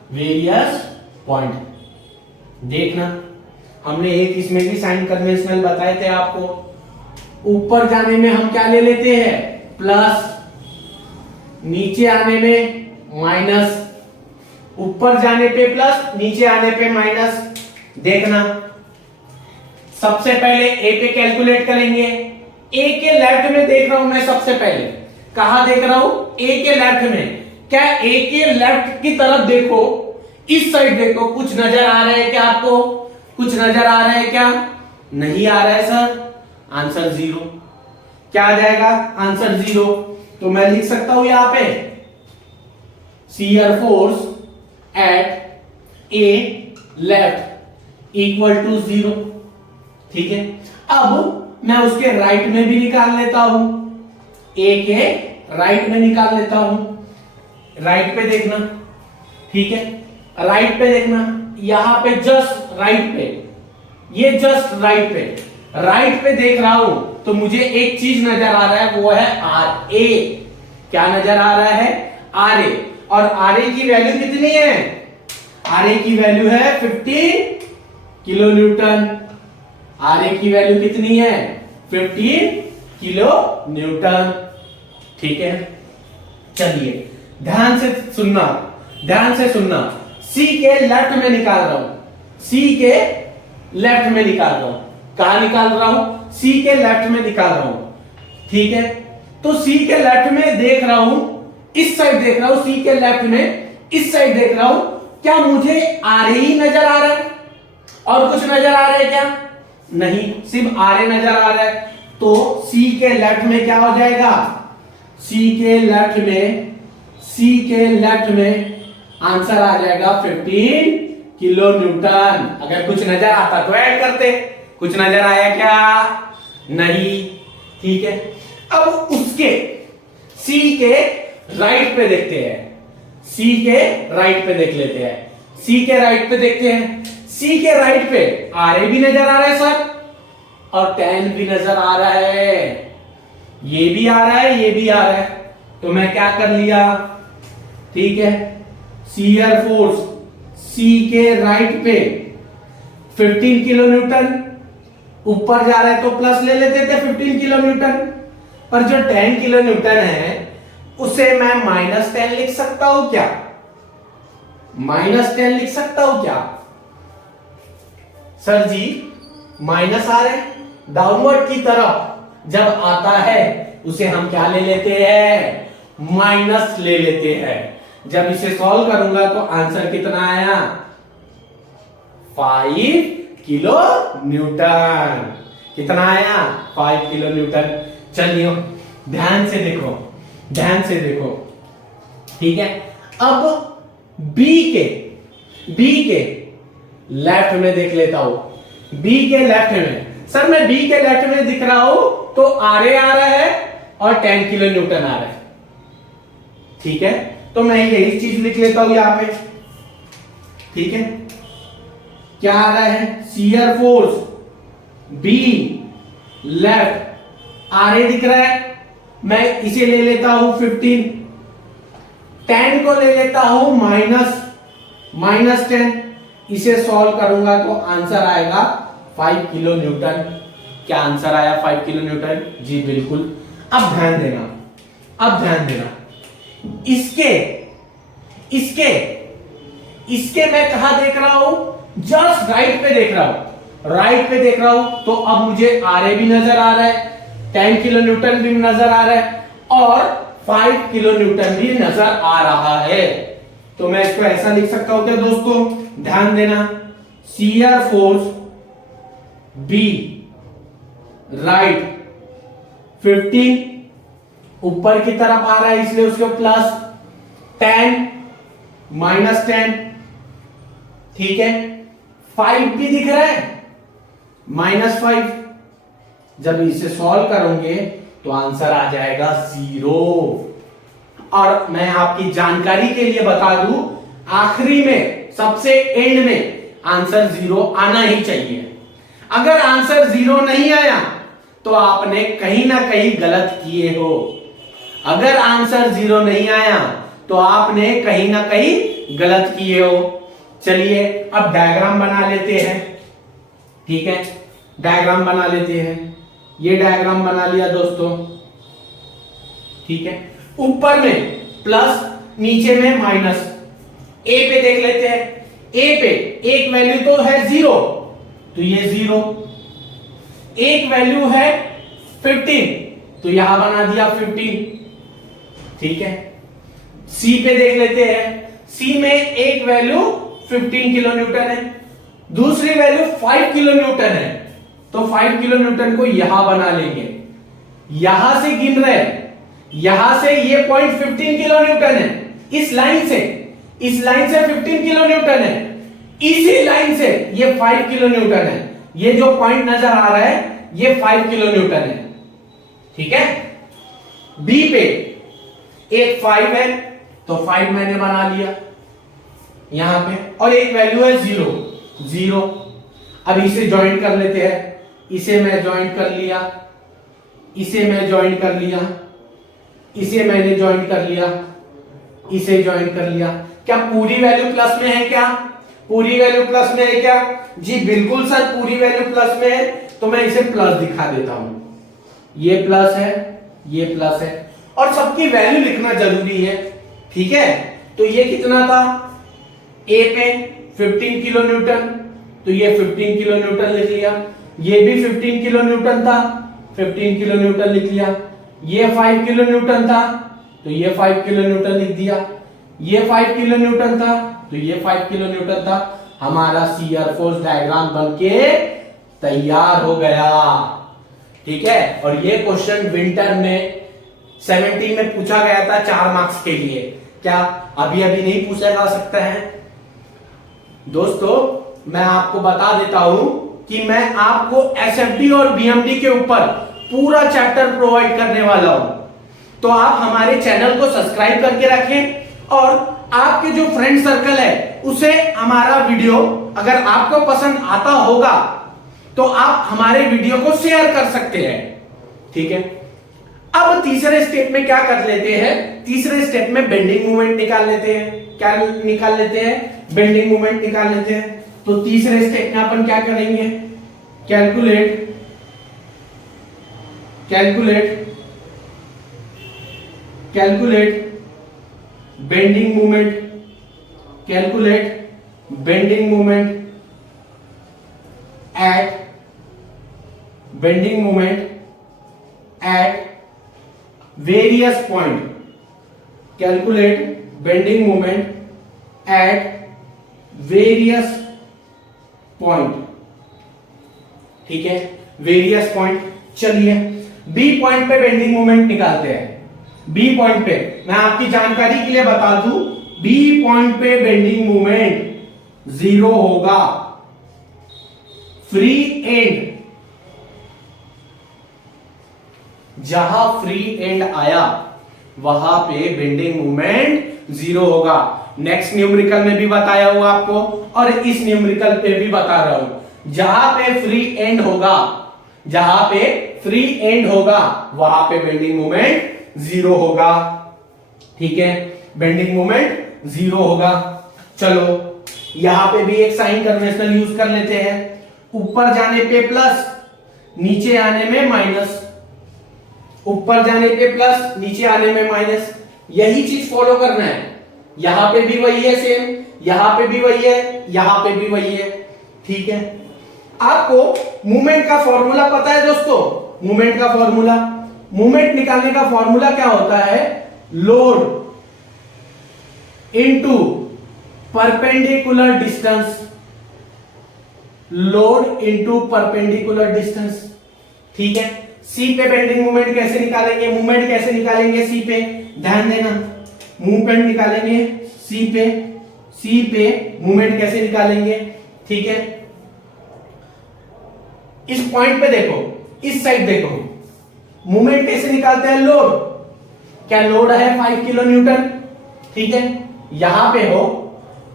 various point। देखना हमने एक इसमें भी साइन कन्वेंशनल बताए थे आपको। ऊपर जाने में हम क्या ले लेते हैं? प्लस। नीचे आने में माइनस। ऊपर जाने पे प्लस, नीचे आने पे माइनस। देखना सबसे पहले ए पे कैलकुलेट करेंगे। ए के लेफ्ट में देख रहा हूं मैं, सबसे पहले कहां देख रहा हूं? ए के लेफ्ट में। क्या ए के लेफ्ट की तरफ देखो, इस साइड देखो, कुछ नजर आ रहा है क्या आपको? कुछ नजर आ रहा है क्या? नहीं आ रहा है सर। आंसर 0। क्या आ जाएगा? आंसर 0। तो मैं लिख सकता हूं यहां पे shear force at A left equal to 0। ठीक है, अब मैं उसके राइट में भी निकाल लेता हूं। ए के राइट में निकाल लेता हूं। राइट पे देखना। ठीक है, राइट पे देखना, यहां पे जस्ट राइट पे, ये जस्ट राइट पे देख रहा हूं तो मुझे एक चीज नजर आ रहा है, वो है आर ए। क्या नजर आ रहा है? R A. और आर ए की वैल्यू कितनी है? आर ए की वैल्यू है 15 किलो न्यूटन। आर ए की वैल्यू कितनी है? 15 किलो न्यूटन। ठीक है, चलिए ध्यान से सुनना। सी के लेफ्ट में निकाल रहा हूं। कहां निकाल रहा हूं, सी के लेफ्ट में निकाल रहा हूं। ठीक है, तो सी के लेफ्ट में देख रहा हूं, इस साइड देख रहा हूं, सी के लेफ्ट में इस साइड देख रहा हूं, क्या मुझे आर ही नजर आ रहा है और कुछ नजर आ रहा है क्या? नहीं, सिर्फ आर नजर आ रहा है। तो सी के लेफ्ट में क्या हो जाएगा, सी के लेफ्ट में आंसर आ जाएगा 15 किलो न्यूटन। अगर कुछ नजर आता तो ऐड करते, कुछ नजर आया क्या? नहीं। ठीक है, अब उसके सी के राइट पे देखते हैं, सी के राइट पे देख लेते हैं, सी के राइट पे देखते हैं। सी के राइट पे आर भी नजर आ रहा है सर, और 10 भी नजर आ रहा है, ये भी आ रहा है, ये भी आ रहा है। तो मैं क्या कर लिया, ठीक है, शियर फोर्स सी के राइट पे 15 किलो न्यूटन, ऊपर जा रहा है तो प्लस ले लेते थे 15 किलो न्यूटन, पर जो 10 किलो न्यूटन है उसे मैं -10 लिख सकता हूं क्या? -10 लिख सकता हूं क्या? सर जी माइनस आ रहे हैं, डाउनवर्ड की तरफ जब आता है उसे हम क्या ले लेते हैं? माइनस ले लेते हैं। जब इसे सॉल्व करूंगा तो आंसर कितना आया? 5 किलो न्यूटन। कितना आया? 5 किलो न्यूटन। चलिए ध्यान से देखो, ध्यान से देखो। ठीक है, अब बी के लेफ्ट में देख लेता हूं। बी के लेफ्ट में, सर मैं बी के लेफ्ट में दिख रहा हूं तो आर आ रहा है और 10 किलो न्यूटन आ रहा है। ठीक है, तो मैं यही चीज लिख लेता हूं यहां पे। ठीक है, क्या आ रहा है? Shear force B left R दिख रहा है, मैं इसे ले लेता हूं 15, 10 को ले लेता हूं -10, इसे सॉल्व करूंगा तो आंसर आएगा 5 किलो न्यूटन। क्या आंसर आया? 5 किलो न्यूटन। जी बिल्कुल। अब ध्यान देना, अब ध्यान देना, इसके मैं कहा देख रहा हूं? जस्ट राइट पे देख रहा हूं, राइट पे देख रहा हूं, तो अब मुझे आर भी नजर आ रहा है, 10 किलो न्यूटन भी नजर आ रहा है और 5 किलो न्यूटन भी नजर आ रहा है। तो मैं इसको ऐसा लिख सकता हूं क्या दोस्तों? ध्यान देना, शियर फोर्स बी राइट 15 ऊपर की तरफ आ रहा है इसलिए उसको प्लस 10 -10। ठीक है, 5 भी दिख रहा है -5। जब इसे सॉल्व करोगे तो आंसर आ जाएगा 0। और मैं आपकी जानकारी के लिए बता दूं, आखिरी में सबसे एंड में आंसर 0 आना ही चाहिए। अगर आंसर 0 नहीं आया तो आपने कहीं ना कहीं गलत किए हो। अगर आंसर 0 नहीं आया तो आपने कहीं ना कहीं गलत किए हो। चलिए अब डायग्राम बना लेते हैं। ठीक है, डायग्राम बना लेते हैं। ये डायग्राम बना लिया दोस्तों। ठीक है, ऊपर में प्लस, नीचे में माइनस। ए पे देख लेते हैं। ए पे एक वैल्यू तो है 0, तो ये 0। एक वैल्यू है 15, तो यहां बना दिया 15। ठीक है, सी पे देख लेते हैं। सी में एक वैल्यू 15 किलो न्यूटन है, दूसरी वैल्यू 5 किलो न्यूटन है, तो 5 किलो न्यूटन को यहां बना लेंगे। यहां से गिन रहे, यहां से ये पॉइंट 15 किलो न्यूटन है, इस लाइन से 15 किलो न्यूटन है, इसी लाइन से ये 5 किलो न्यूटन है। ये जो पॉइंट नजर आ रहा है ये 5 किलो न्यूटन है। ठीक है, बी पे एक 5 है तो 5 मैंने बना लिया यहां पे, और एक वैल्यू है 0। अब इसे ज्वाइन कर लेते हैं। इसे मैं ज्वाइन कर लिया, इसे मैं ज्वाइन कर लिया, इसे मैंने ज्वाइन कर लिया, इसे ज्वाइन कर लिया। क्या पूरी वैल्यू प्लस में है? क्या पूरी वैल्यू प्लस में है क्या? जी बिल्कुल सर, पूरी वैल्यू प्लस में है, तो मैं इसे प्लस दिखा देता हूं। ये प्लस है, ये प्लस है, और सबकी वैल्यू लिखना जरूरी है। ठीक है, तो ये कितना था? ए पे 15 किलो न्यूटन, तो ये 15 किलो न्यूटन लिख लिया। ये भी 15 किलो न्यूटन था, 15 किलो न्यूटन लिख लिया। ये 5 किलो न्यूटन था तो ये 5 किलो न्यूटन लिख दिया। ये 5 किलो न्यूटन था तो ये 5 किलो न्यूटन था। हमारा शियर फोर्स डायग्राम बनके तैयार हो गया। ठीक है, और ये क्वेश्चन विंटर में 17 में पूछा गया था 4 मार्क्स के लिए। क्या अभी अभी नहीं पूछा जा सकता है? दोस्तों मैं आपको बता देता हूं कि मैं आपको एसएफडी और बीएमडी के ऊपर पूरा चैप्टर प्रोवाइड करने वाला हूं। तो आप हमारे चैनल को सब्सक्राइब करके रखें और आपके जो फ्रेंड सर्कल है उसे हमारा वीडियो अगर आपको पसंद आता होगा तो आप हमारे वीडियो को शेयर कर सकते हैं। ठीक है, अब तीसरे स्टेप में क्या कर लेते हैं? तीसरे स्टेप में बेंडिंग मोमेंट निकाल लेते हैं। क्या निकाल लेते हैं? बेंडिंग मोमेंट निकाल लेते हैं। तो तीसरे स्टेप में अपन क्या करेंगे? Calculate bending moment, calculate bending moment at various point, calculate bending moment at various point. ठीक है, वेरियस पॉइंट। चलिए बी पॉइंट पे बेंडिंग मोमेंट निकालते हैं। बी पॉइंट पे मैं आपकी जानकारी के लिए बता दूं, बी पॉइंट पे बेंडिंग मोमेंट 0 होगा। फ्री एंड, जहां फ्री एंड आया वहां पे बेंडिंग मोमेंट 0 होगा। नेक्स्ट न्यूमेरिकल में भी बताया हुआ आपको और इस न्यूमेरिकल पे भी बता रहा हूं। जहां पे फ्री एंड होगा, जहां पे फ्री एंड होगा वहां पे बेंडिंग मोमेंट 0 होगा। ठीक है, बेंडिंग मोमेंट 0 होगा। चलो यहां पे भी एक साइन कन्वेंशनल यूज कर लेते हैं। ऊपर जाने पे प्लस, नीचे आने में माइनस। ऊपर जाने पे प्लस, नीचे आने में माइनस। यही चीज फॉलो करना है। यहां पे भी वही है सेम, यहां पे भी वही है, यहां पे भी वही है। ठीक है, आपको मूवमेंट का फॉर्मूला पता है दोस्तों? मूवमेंट का फॉर्मूला, मूवमेंट निकालने का फॉर्मूला क्या होता है? Load into perpendicular distance, load into perpendicular distance. ठीक है, सी पे बेंडिंग मूवमेंट कैसे निकालेंगे? मूवमेंट कैसे निकालेंगे सी पे? ध्यान देना, मूवमेंट निकालेंगे सी पे। सी पे मूवमेंट कैसे निकालेंगे? ठीक है, इस पॉइंट पे देखो, इस साइड देखो, मूवमेंट कैसे निकालते हैं? लोड, क्या लोड है 5 किलो न्यूटन। ठीक है, यहां पे हो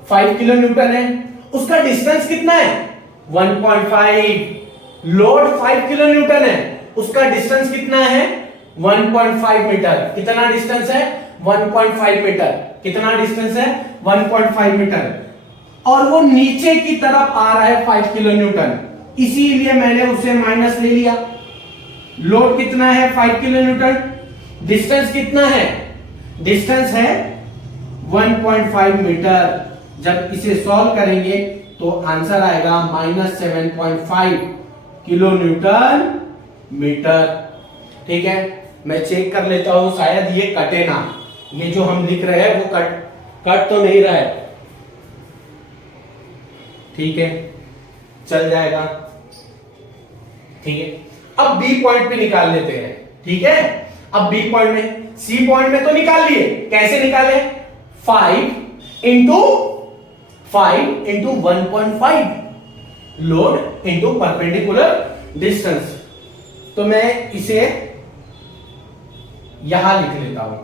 5 किलो न्यूटन है, उसका डिस्टेंस कितना है? 1.5। लोड 5 किलो न्यूटन है, उसका डिस्टेंस कितना है? 1.5 मीटर। कितना डिस्टेंस है? 1.5 मीटर। कितना डिस्टेंस है? 1.5 मीटर। और वो नीचे की तरफ आ रहा है 5 किलो न्यूटन, इसीलिए मैंने उसे माइनस ले लिया। लोड कितना है? 5 किलो न्यूटन। डिस्टेंस कितना है? डिस्टेंस है 1.5 मीटर। जब इसे सॉल्व करेंगे तो आंसर आएगा -7.5 किलो न्यूटन मीटर। ठीक है, मैं चेक कर लेता हूं, शायद ये कटे ना। ये जो हम लिख रहे हैं वो कट तो नहीं रहा है। ठीक है, चल जाएगा। ठीक है, अब बी पॉइंट पे निकाल लेते हैं। ठीक है, अब बी पॉइंट में, सी पॉइंट में तो निकाल लिए, कैसे निकाले? 5 into 1.5 load into perpendicular distance. तो मैं इसे यहां लिख लेता हूं,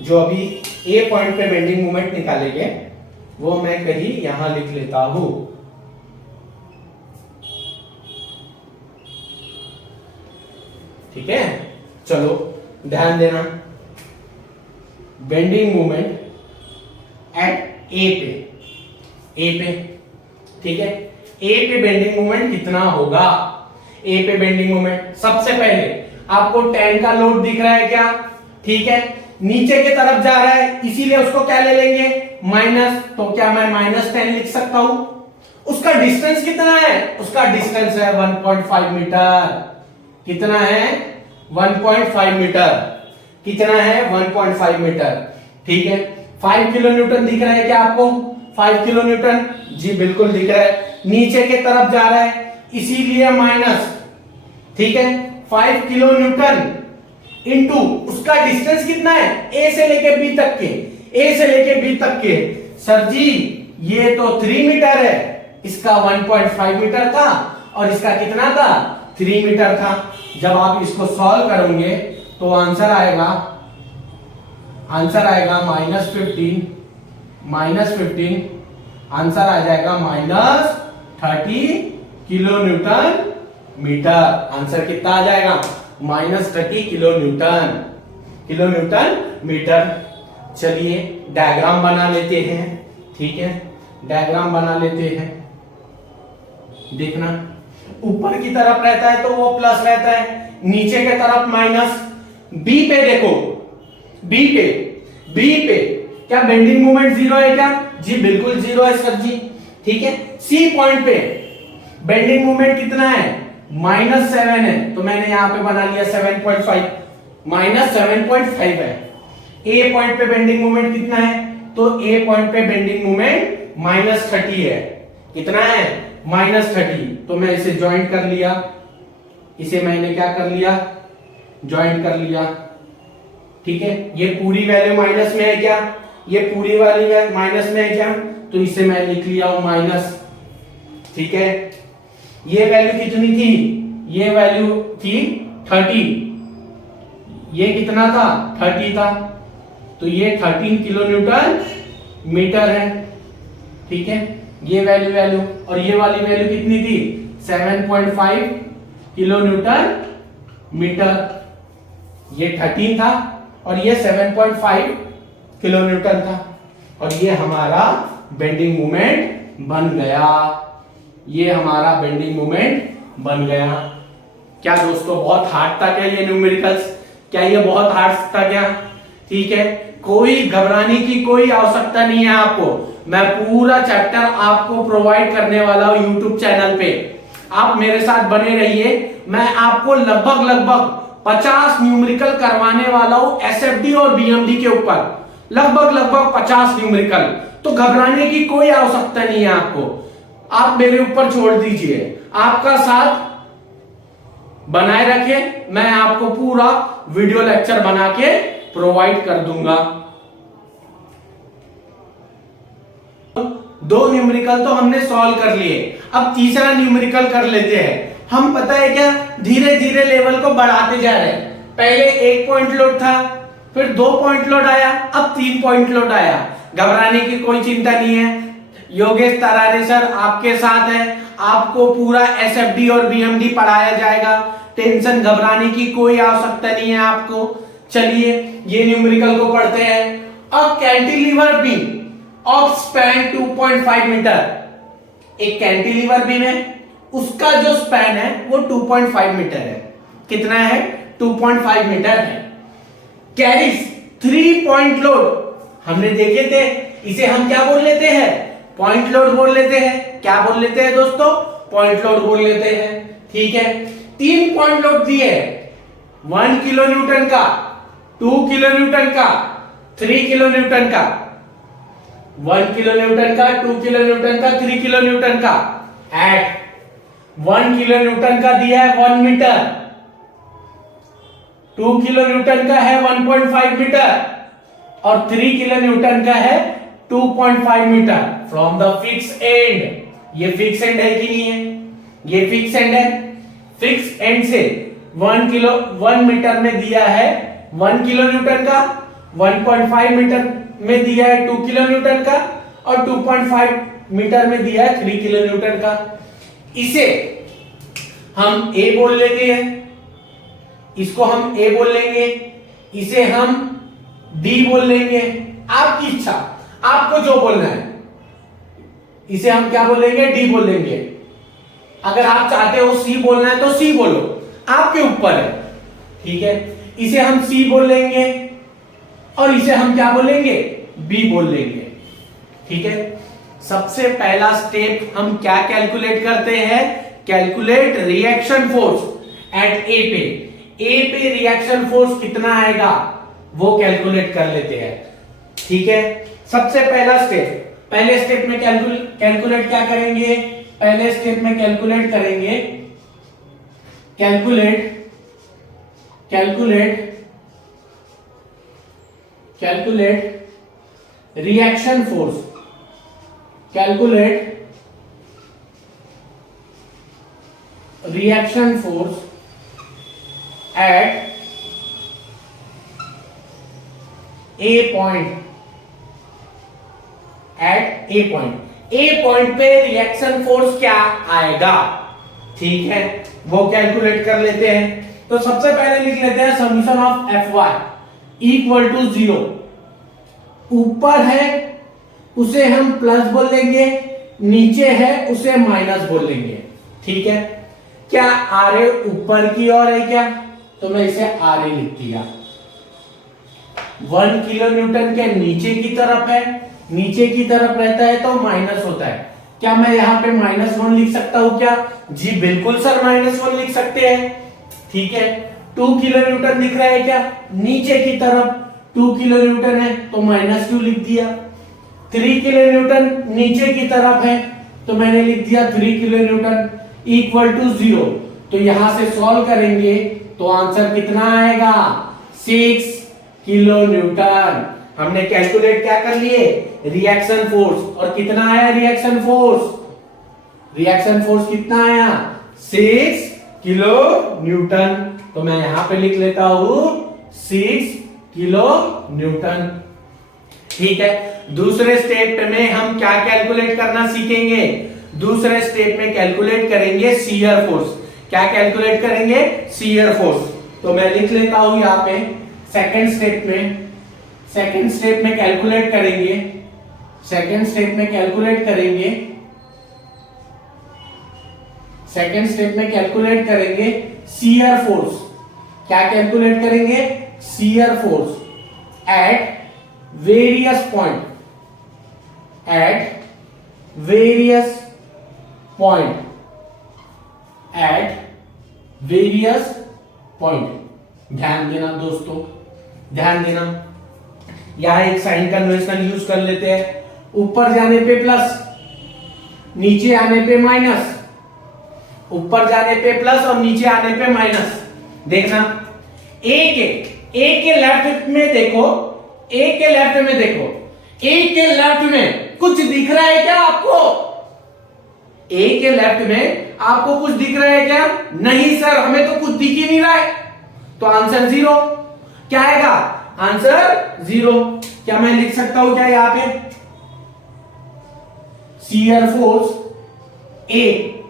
जो अभी ए पॉइंट पे बेंडिंग मोमेंट निकालेंगे वो मैं कहीं यहां लिख लेता हूं। ठीक है, चलो ध्यान देना, बेंडिंग मोमेंट एट ए पे। ठीक है, ए पे बेंडिंग मोमेंट कितना होगा? ए पे बेंडिंग मोमेंट, सबसे पहले आपको 10 का लोड दिख रहा है क्या? ठीक है, नीचे की तरफ जा रहा है, इसीलिए उसको क्या ले लेंगे? माइनस। तो क्या मैं -10 लिख सकता हूं? उसका डिस्टेंस कितना है? उसका डिस्टेंस है 1.5 मीटर। कितना है? 1.5 मीटर। कितना है? 1.5 मीटर। ठीक है, 5 किलो न्यूटन दिख रहा है क्या आपको? 5 किलो न्यूटन, जी बिल्कुल दिख रहा है, नीचे के तरफ जा रहा है इसीलिए माइनस। ठीक है, 5 किलो न्यूटन इंटू उसका डिस्टेंस कितना है? ए से लेके बी तक के, ए से लेके बी तक के। सर जी ये तो 3 मीटर है, इसका 1.5 मीटर था और इसका कितना था? 3 मीटर था। जब आप इसको सॉल्व करोगे तो आंसर आएगा -15 आंसर आ जाएगा -30 किलो न्यूटन मीटर। आंसर कितना आ जाएगा? -30 किलो न्यूटन मीटर। चलिए डायग्राम बना लेते हैं। ठीक है, डायग्राम बना लेते हैं। देखना, ऊपर की तरफ रहता है तो वो प्लस रहता है, नीचे के तरफ माइनस। बी पे देखो, बी पे क्या बेंडिंग मोमेंट 0 है क्या? जी बिल्कुल 0 है सर जी। ठीक है, सी पॉइंट पे बेंडिंग मोमेंट कितना है? -7 है, तो मैंने यहां पे बना लिया 7.5, -7.5 है। ए पॉइंट पे बेंडिंग मोमेंट कितना है? तो ए पॉइंट पे बेंडिंग मोमेंट -30 है। कितना है? -30। तो मैं इसे ज्वाइंट कर लिया, इसे मैंने क्या कर लिया? ज्वाइंट कर लिया। ठीक है, ये पूरी वैल्यू माइनस में है क्या? ये पूरी वाली माइनस में है क्या? तो इसे मैं लिख लिया हूं माइनस। ठीक है, ये वैल्यू कितनी थी? ये वैल्यू थी 30। ये कितना था? 30 था, तो ये 13 किलो न्यूटन मीटर है। ठीक है, ये वैल्यू और ये वाली वैल्यू कितनी थी? 7.5 किलो न्यूटन मीटर। ये 13 था और ये 7.5 किलो न्यूटन था, और ये हमारा बेंडिंग मोमेंट बन गया। ये हमारा बेंडिंग मोमेंट बन गया। क्या दोस्तों बहुत हार्ड था क्या ये न्यूमेरिकल्स? क्या ये बहुत हार्ड था क्या? ठीक है, कोई घबराने की कोई आवश्यकता नहीं है आपको। मैं पूरा चैप्टर आपको प्रोवाइड करने वाला हूं यूट्यूब चैनल पे। आप मेरे साथ बने रहिए। मैं आपको लगभग 50 न्यूमेरिकल करवाने वाला हूं एसएफडी और बीएमडी के ऊपर, लगभग 50 न्यूमेरिकल। तो घबराने की कोई आवश्यकता नहीं है आपको। आप मेरे ऊपर छोड़ दीजिए, आपका साथ बनाए रखे, मैं आपको पूरा वीडियो लेक्चर बना के प्रोवाइड कर दूंगा। 2 न्यूमेरिकल तो हमने सॉल्व कर लिए, अब तीसरा न्यूमेरिकल कर लेते हैं। हम पता है क्या, धीरे धीरे लेवल को बढ़ाते जा रहे हैं। पहले 1 पॉइंट लोड था, फिर 2 पॉइंट लोड आया, अब 3 पॉइंट लोड आया। घबराने की कोई चिंता नहीं है, योगेश तरारे सर आपके साथ है। आपको पूरा एसएफडी और बीएमडी पढ़ाया जाएगा, टेंशन घबराने की कोई आवश्यकता नहीं है आपको। चलिए ये न्यूमेरिकल को पढ़ते हैं। A cantilever beam of span 2.5 metre. एक कैंटिलीवर बीम है, उसका जो स्पैन है वो 2.5 मीटर है। कितना है? 2.5 मीटर है। कैरीज 3 पॉइंट लोड, हमने देखे थे, इसे हम क्या बोल लेते हैं? पॉइंट लोड बोल लेते हैं। क्या बोल लेते हैं दोस्तों? पॉइंट लोड बोल लेते हैं। ठीक है, 3 पॉइंट लोड दिए, 1 किलो न्यूटन का, 2 किलो न्यूटन का, 3 किलो न्यूटन का। 1 किलो न्यूटन का, 2 किलो न्यूटन का, 3 किलो न्यूटन का। एट 1 किलो न्यूटन का दिया है 1 मीटर, 2 किलो न्यूटन का है 1.5 मीटर, और 3 किलो न्यूटन का है 2.5 metre from the fix end. ये फिक्स एंड है कि नहीं है? ये फिक्स एंड है। फिक्स एंड से 1 मीटर में दिया है 1 किलो न्यूटन का, 1.5 मीटर में दिया है 2 किलो न्यूटन का, और 2.5 मीटर में दिया है 3 किलो न्यूटन का। इसे हम ए बोल लेते हैं, इसको हम ए बोल लेंगे, इसे हम डी बोल लेंगे। आपकी इच्छा, आपको जो बोलना है, इसे हम क्या बोलेंगे? डी बोल लेंगे। अगर आप चाहते हो सी बोलना है तो सी बोलो, आपके ऊपर है। ठीक है, इसे हम सी बोल लेंगे और इसे हम क्या बोलेंगे? बी बोल लेंगे। ठीक है, सबसे पहला स्टेप हम क्या कैलकुलेट करते हैं? कैलकुलेट रिएक्शन फोर्स एट ए पे। ए पे रिएक्शन फोर्स कितना आएगा वो कैलकुलेट कर लेते हैं। ठीक है, सबसे पहला स्टेप, पहले स्टेप में कैलकुलेट क्या करेंगे? पहले स्टेप में कैलकुलेट करेंगे, calculate reaction force, calculate reaction force at A point, A point पे रिएक्शन फोर्स क्या आएगा? ठीक है, वो कैलकुलेट कर लेते हैं। तो सबसे पहले लिख लेते हैं summation of F Y equal to 0। ऊपर है उसे हम प्लस बोल लेंगे, नीचे है उसे माइनस बोल लेंगे। ठीक है, क्या आर ए ऊपर की ओर है क्या? तो मैं इसे आर ए लिख दिया। 1 किलो न्यूटन के नीचे की तरफ है, नीचे की तरफ रहता है तो माइनस होता है। क्या मैं यहाँ पे -1 लिख सकता हूं क्या? जी बिल्कुल सर, -1 लिख सकते हैं। ठीक है, 2 किलो न्यूटन दिख रहा है क्या? नीचे की तरफ 2 किलो न्यूटन है तो -2 लिख दिया। 3 किलो न्यूटन नीचे की तरफ है तो मैंने लिख दिया 3 किलो न्यूटन इक्वल टू 0। तो यहां से सॉल्व करेंगे तो आंसर कितना आएगा? 6 किलो न्यूटन। हमने कैलकुलेट क्या कर लिए? Reaction force. और कितना आया रिएक्शन फोर्स? रिएक्शन फोर्स कितना आया? 6 किलो न्यूटन। तो मैं यहां पे लिख लेता हूं 6 किलो न्यूटन। ठीक है, दूसरे स्टेप में हम क्या कैलकुलेट करना सीखेंगे? दूसरे स्टेप में कैलकुलेट करेंगे शियर फोर्स। क्या कैलकुलेट करेंगे? Shear force. तो मैं लिख लेता हूं यहां पे सेकंड स्टेप में कैलकुलेट करेंगे, सेकंड स्टेप में कैलकुलेट करेंगे शियर फोर्स। क्या कैलकुलेट करेंगे? Shear force at various point, ध्यान देना दोस्तों, ध्यान देना। यहां एक साइन कन्वेंशन यूज कर लेते हैं। ऊपर जाने पे प्लस, नीचे आने पे माइनस, ऊपर जाने पे प्लस और नीचे आने पे माइनस। देखना, ए के लेफ्ट में देखो, ए के लेफ्ट में कुछ दिख रहा है क्या आपको? ए के लेफ्ट में आपको कुछ दिख रहा है क्या? नहीं सर, हमें तो कुछ दिख ही नहीं रहा है। तो आंसर 0। क्या आएगा? आंसर 0। क्या मैं लिख सकता हूं क्या यहां पे? शियर फोर्स ए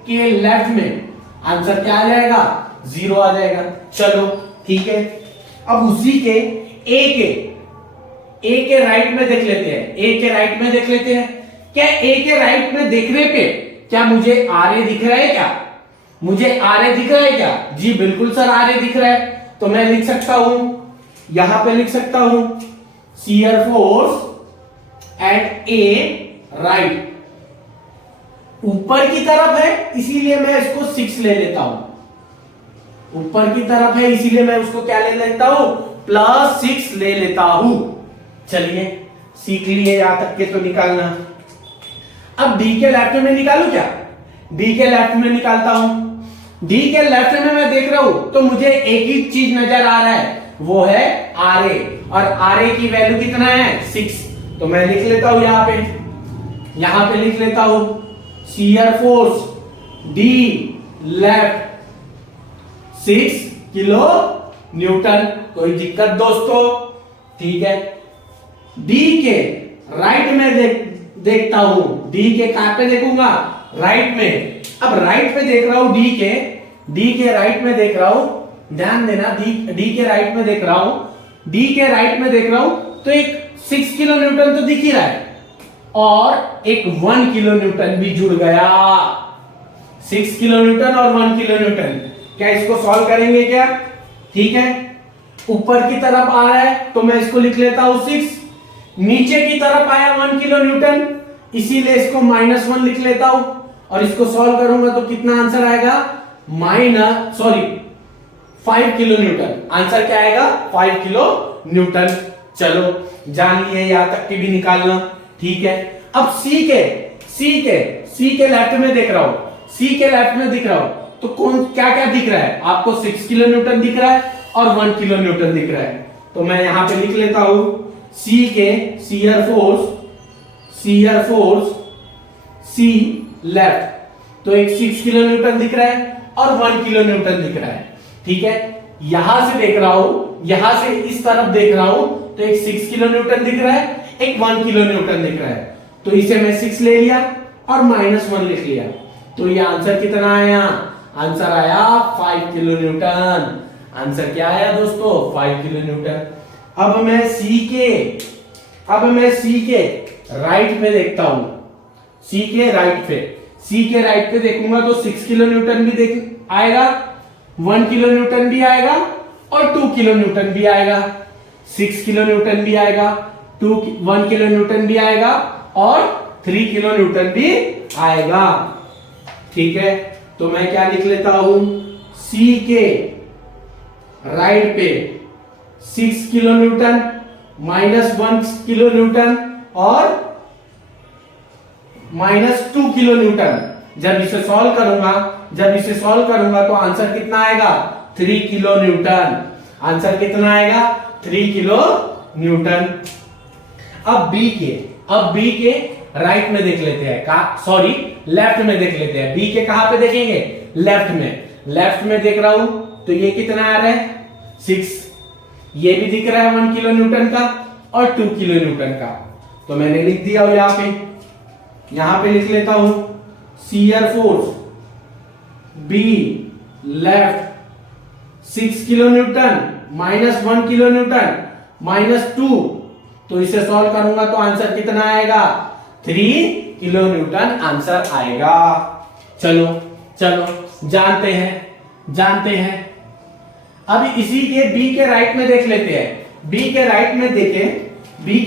के लेफ्ट में आंसर क्या आ जाएगा? 0 आ जाएगा। चलो ठीक है, अब उसी के ए के राइट में देख लेते हैं। क्या ए के राइट में देखने पे क्या मुझे आर ए दिख रहा है क्या? मुझे आर ए दिख रहा है क्या? जी बिल्कुल सर, आर ए दिख रहा है। तो मैं लिख सकता हूं, यहां पे लिख सकता हूं shear force at A right. ऊपर की तरफ है इसीलिए मैं इसको 6 ले लेता हूं। ऊपर की तरफ है इसीलिए मैं उसको क्या ले लेता हूं? +6 ले लेता हूं। चलिए सीख लिए, यहां तक के तो निकालना। अब डी के लेफ्ट में निकालू क्या? डी के लेफ्ट में निकालता हूं। डी के लेफ्ट में मैं देख रहा हूं तो मुझे एक ही चीज नजर आ रहा है, वो है आर ए। और आर ए की वैल्यू कितना है? 6। तो मैं लिख लेता हूं यहां पे लिख लेता हूं shear force D left 6 kilo Newton. कोई दिक्कत दोस्तों? ठीक है, डी के राइट में देखता हूं। डी के कहां पे देखूंगा? राइट में। अब राइट में देख रहा हूं डी के राइट में देख रहा हूं। ध्यान देना, डी के राइट में देख रहा हूं। तो एक 6 किलो न्यूटन तो दिख ही रहा है और एक 1 किलो न्यूटन भी जुड़ गया। 6 किलो न्यूटन और 1 किलो न्यूटन। क्या इसको सॉल्व करेंगे क्या? ठीक है, ऊपर की तरफ आ रहा है तो मैं इसको लिख लेता हूं 6। नीचे की तरफ आया 1 किलो न्यूटन, इसीलिए इसको -1 लिख लेता हूं और इसको सॉल्व करूंगा तो कितना आंसर आएगा, 5 किलो न्यूटन। आंसर क्या आएगा, 5 किलो न्यूटन। चलो जान लिए, यहां तक की भी निकालना, ठीक है। अब सी के लेफ्ट में देख रहा हूं, सी के लेफ्ट में दिख रहा हूं, तो कौन क्या क्या दिख रहा है आपको, 6 किलो न्यूटन दिख रहा है और 1 किलो न्यूटन दिख रहा है। तो मैं यहां पे लिख लेता हूं, सी के शियर फोर्स सी लेफ्ट, तो एक 6 किलो न्यूटन दिख रहा है और 1 किलो न्यूटन दिख रहा है, ठीक है। यहां से देख रहा हूं, यहां से इस तरफ देख रहा हूं, तो एक 6 किलो न्यूटन दिख रहा है, एक 1 किलो न्यूटन दिख रहा है। तो इसे मैं 6 ले लिया और -1 लिख लिया, तो ये आंसर कितना आया, आंसर आया 5 किलो न्यूटन। आंसर क्या आया दोस्तों, 5 किलो न्यूटन। अब मैं सी के राइट पे देखता हूं, सी के राइट पे देखूंगा तो 6 किलो न्यूटन भी आएगा, 1 किलो न्यूटन भी आएगा और 2 किलो न्यूटन भी आएगा। 6 किलो न्यूटन भी आएगा, 1 किलो न्यूटन भी आएगा और 3 किलो न्यूटन भी आएगा, ठीक है। तो मैं क्या लिख लेता हूं, सी के राइट पे 6 किलो न्यूटन, -1 किलो न्यूटन और -2 किलो न्यूटन। जब इसे सॉल्व करूंगा तो आंसर कितना आएगा, 3 किलो न्यूटन। आंसर कितना आएगा, 3 किलो न्यूटन। अब बी के राइट में देख लेते हैं, लेफ्ट में देख लेते हैं। बी के कहां पे देखेंगे, लेफ्ट में देख रहा हूं, तो ये कितना आ रहा है, 6। ये भी दिख रहा है 1 किलो न्यूटन का और 2 किलो न्यूटन का। तो मैंने लिख दिया यहां पे लिख लेता हूं, shear force B left 6 kilo Newton, -1 kilo Newton, -2। तो इसे सॉल्व करूंगा तो आंसर कितना आएगा, 3 किलो न्यूटन आंसर आएगा। चलो जानते हैं। अब इसी के बी के राइट में देख लेते हैं। बी के राइट में देखते हैं। बी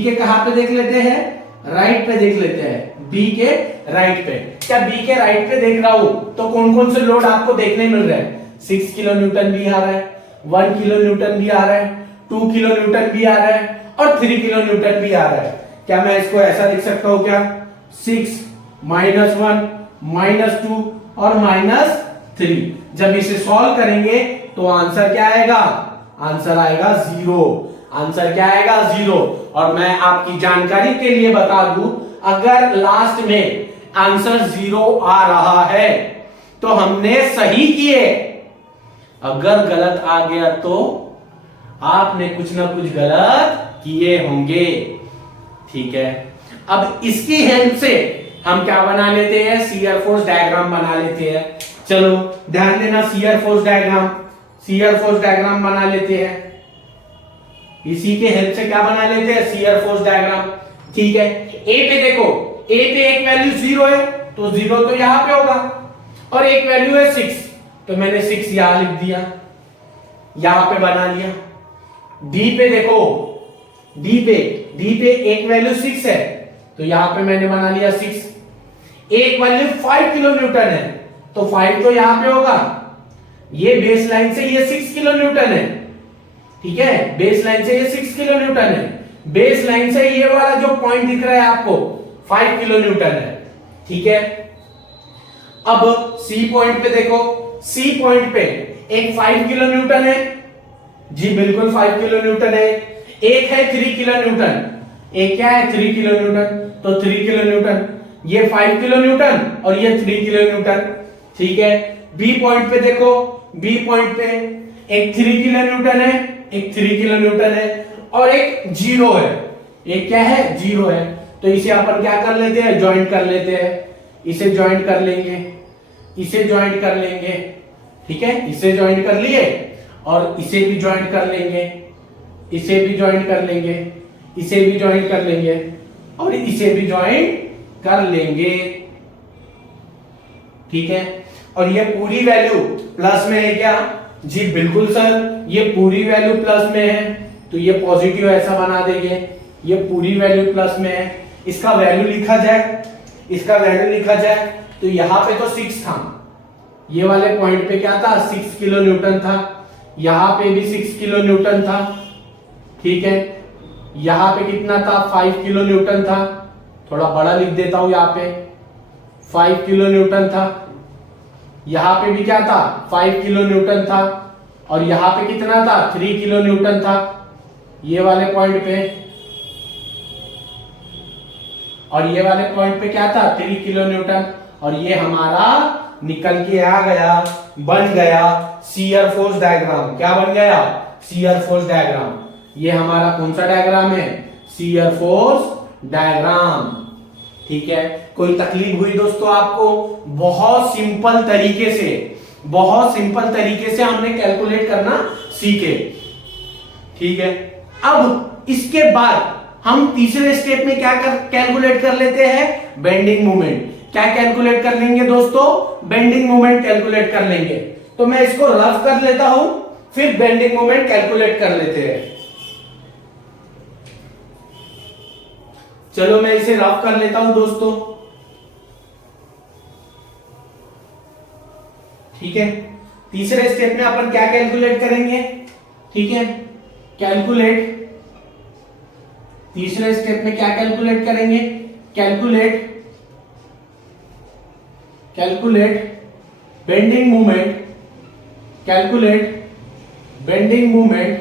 के कहां पे देख लेते हैं, राइट पे देख लेते हैं। बी के राइट पे, क्या बी के राइट पे देख रहा हूं तो कौन कौन से लोड आपको देखने मिल रहे हैं, 6 किलो न्यूटन भी आ रहा है, 1 किलो न्यूटन भी आ रहा है, 2 किलो न्यूटन भी आ रहा है और 3 किलो न्यूटन भी आ रहा है। क्या मैं इसको ऐसा लिख सकता हूं क्या, 6 -1 -2 और -3। जब इसे सॉल्व करेंगे तो आंसर क्या आएगा, आंसर आएगा 0। आंसर क्या आएगा, 0। और मैं आपकी जानकारी के लिए बता दूं, अगर लास्ट में आंसर 0 आ रहा है तो हमने सही किए, अगर गलत आ गया तो आपने कुछ ना कुछ गलत किए होंगे, ठीक है। अब इसकी हेल्प से हम क्या बना लेते हैं, शियर फोर्स डायग्राम बना लेते हैं। चलो ध्यान देना, शियर फोर्स डायग्राम बना लेते हैं। इसी के हेल्प से क्या बना लेते हैं, शियर फोर्स डायग्राम, ठीक है। ए पे देखो, ए पे एक वैल्यू 0 है तो 0 तो यहां पे होगा और एक वैल्यू है 6, तो मैंने 6 यहां लिख दिया, यहां पे बना लिया। डी पे देखो, डी पे एक वैल्यू 6 है तो यहां पे मैंने बना लिया 6। एक वैल्यू 5 किलो न्यूटन है तो 5 तो यहां पे होगा। ये बेस लाइन से ये 6 किलो न्यूटन है, ठीक है, बेस लाइन से ये 6 किलो न्यूटन है। बेस लाइन से ये वाला जो पॉइंट दिख रहा है आपको 5 किलो न्यूटन है, ठीक है। अब सी पॉइंट पे देखो, सी पॉइंट पे एक 5 किलो न्यूटन है, जी बिल्कुल 5 किलो न्यूटन है। एक है 3 किलो न्यूटन, एक क्या है 3 किलो न्यूटन, तो 3 किलो न्यूटन, ये 5 किलो न्यूटन और ये 3 किलो न्यूटन, ठीक है। बी पॉइंट पे देखो, बी पॉइंट पे एक 3 किलो न्यूटन है, एक 3 किलो न्यूटन है और एक 0 है, एक क्या है 0 है। तो इसे अपन क्या कर लेते हैं, ज्वाइंट कर लेते हैं। इसे ज्वाइंट कर लेंगे, इसे ज्वाइंट कर लेंगे, ठीक है, इसे ज्वाइंट कर लिए और इसे भी ज्वाइंट कर लेंगे, इसे भी ज्वाइंट कर लेंगे, इसे भी ज्वाइंट कर लेंगे और इसे भी ज्वाइंट कर लेंगे, ठीक है। और ये पूरी वैल्यू प्लस में है क्या, जी बिल्कुल सर, ये पूरी वैल्यू प्लस में है तो ये पॉजिटिव ऐसा बना देंगे, ये पूरी वैल्यू प्लस में है, इसका वैल्यू लिखा जाए, इसका वैल्यू लिखा जाए तो यहां पे तो 6 था, ये वाले पॉइंट पे क्या था 6 किलो न्यूटन था, यहां पे भी 6 किलो न्यूटन था, ठीक है, यहां पे कितना था 5 किलो न्यूटन था, थोड़ा बड़ा लिख देता हूं यहां पे 5 किलो न्यूटन था, यहां पे भी क्या था 5 किलो न्यूटन था, और यहां पे कितना था 3 किलो न्यूटन था ये वाले पॉइंट पे, और ये वाले पॉइंट पे क्या था 3 किलो न्यूटन, और ये हमारा निकल के आ गया, बन गया शियर फोर्स डायग्राम। क्या बन गया शियर फोर्स डायग्राम। ये हमारा कौन सा डायग्राम है शियर फोर्स डायग्राम, ठीक है। कोई तकलीफ हुई दोस्तों आपको? बहुत सिंपल तरीके से, बहुत सिंपल तरीके से हमने कैलकुलेट करना सीखे, ठीक है। अब इसके बाद हम तीसरे स्टेप में क्या कैलकुलेट कर लेते हैं बेंडिंग मोमेंट। क्या कैलकुलेट कर लेंगे दोस्तों? बेंडिंग मोमेंट कैलकुलेट कर लेंगे। तो मैं इसको रफ कर लेता हूं, फिर बेंडिंग मोमेंट कैलकुलेट कर लेते हैं। चलो मैं इसे रफ कर लेता हूं दोस्तों, ठीक है। तीसरे स्टेप में अपन क्या कैलकुलेट करेंगे, ठीक है, कैलकुलेट, तीसरे स्टेप में क्या कैलकुलेट करेंगे, calculate bending moment, calculate bending moment,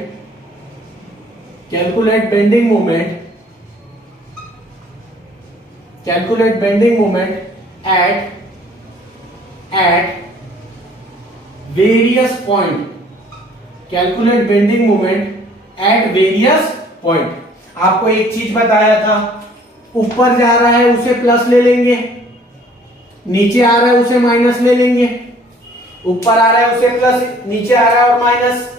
calculate bending moment, calculate bending moment at various point, calculate bending moment at various point. आपको एक चीज बताया था, ऊपर जा रहा है उसे प्लस ले लेंगे, नीचे आ रहा है उसे माइनस ले लेंगे, ऊपर आ रहा है उसे प्लस, नीचे आ रहा है और माइनस।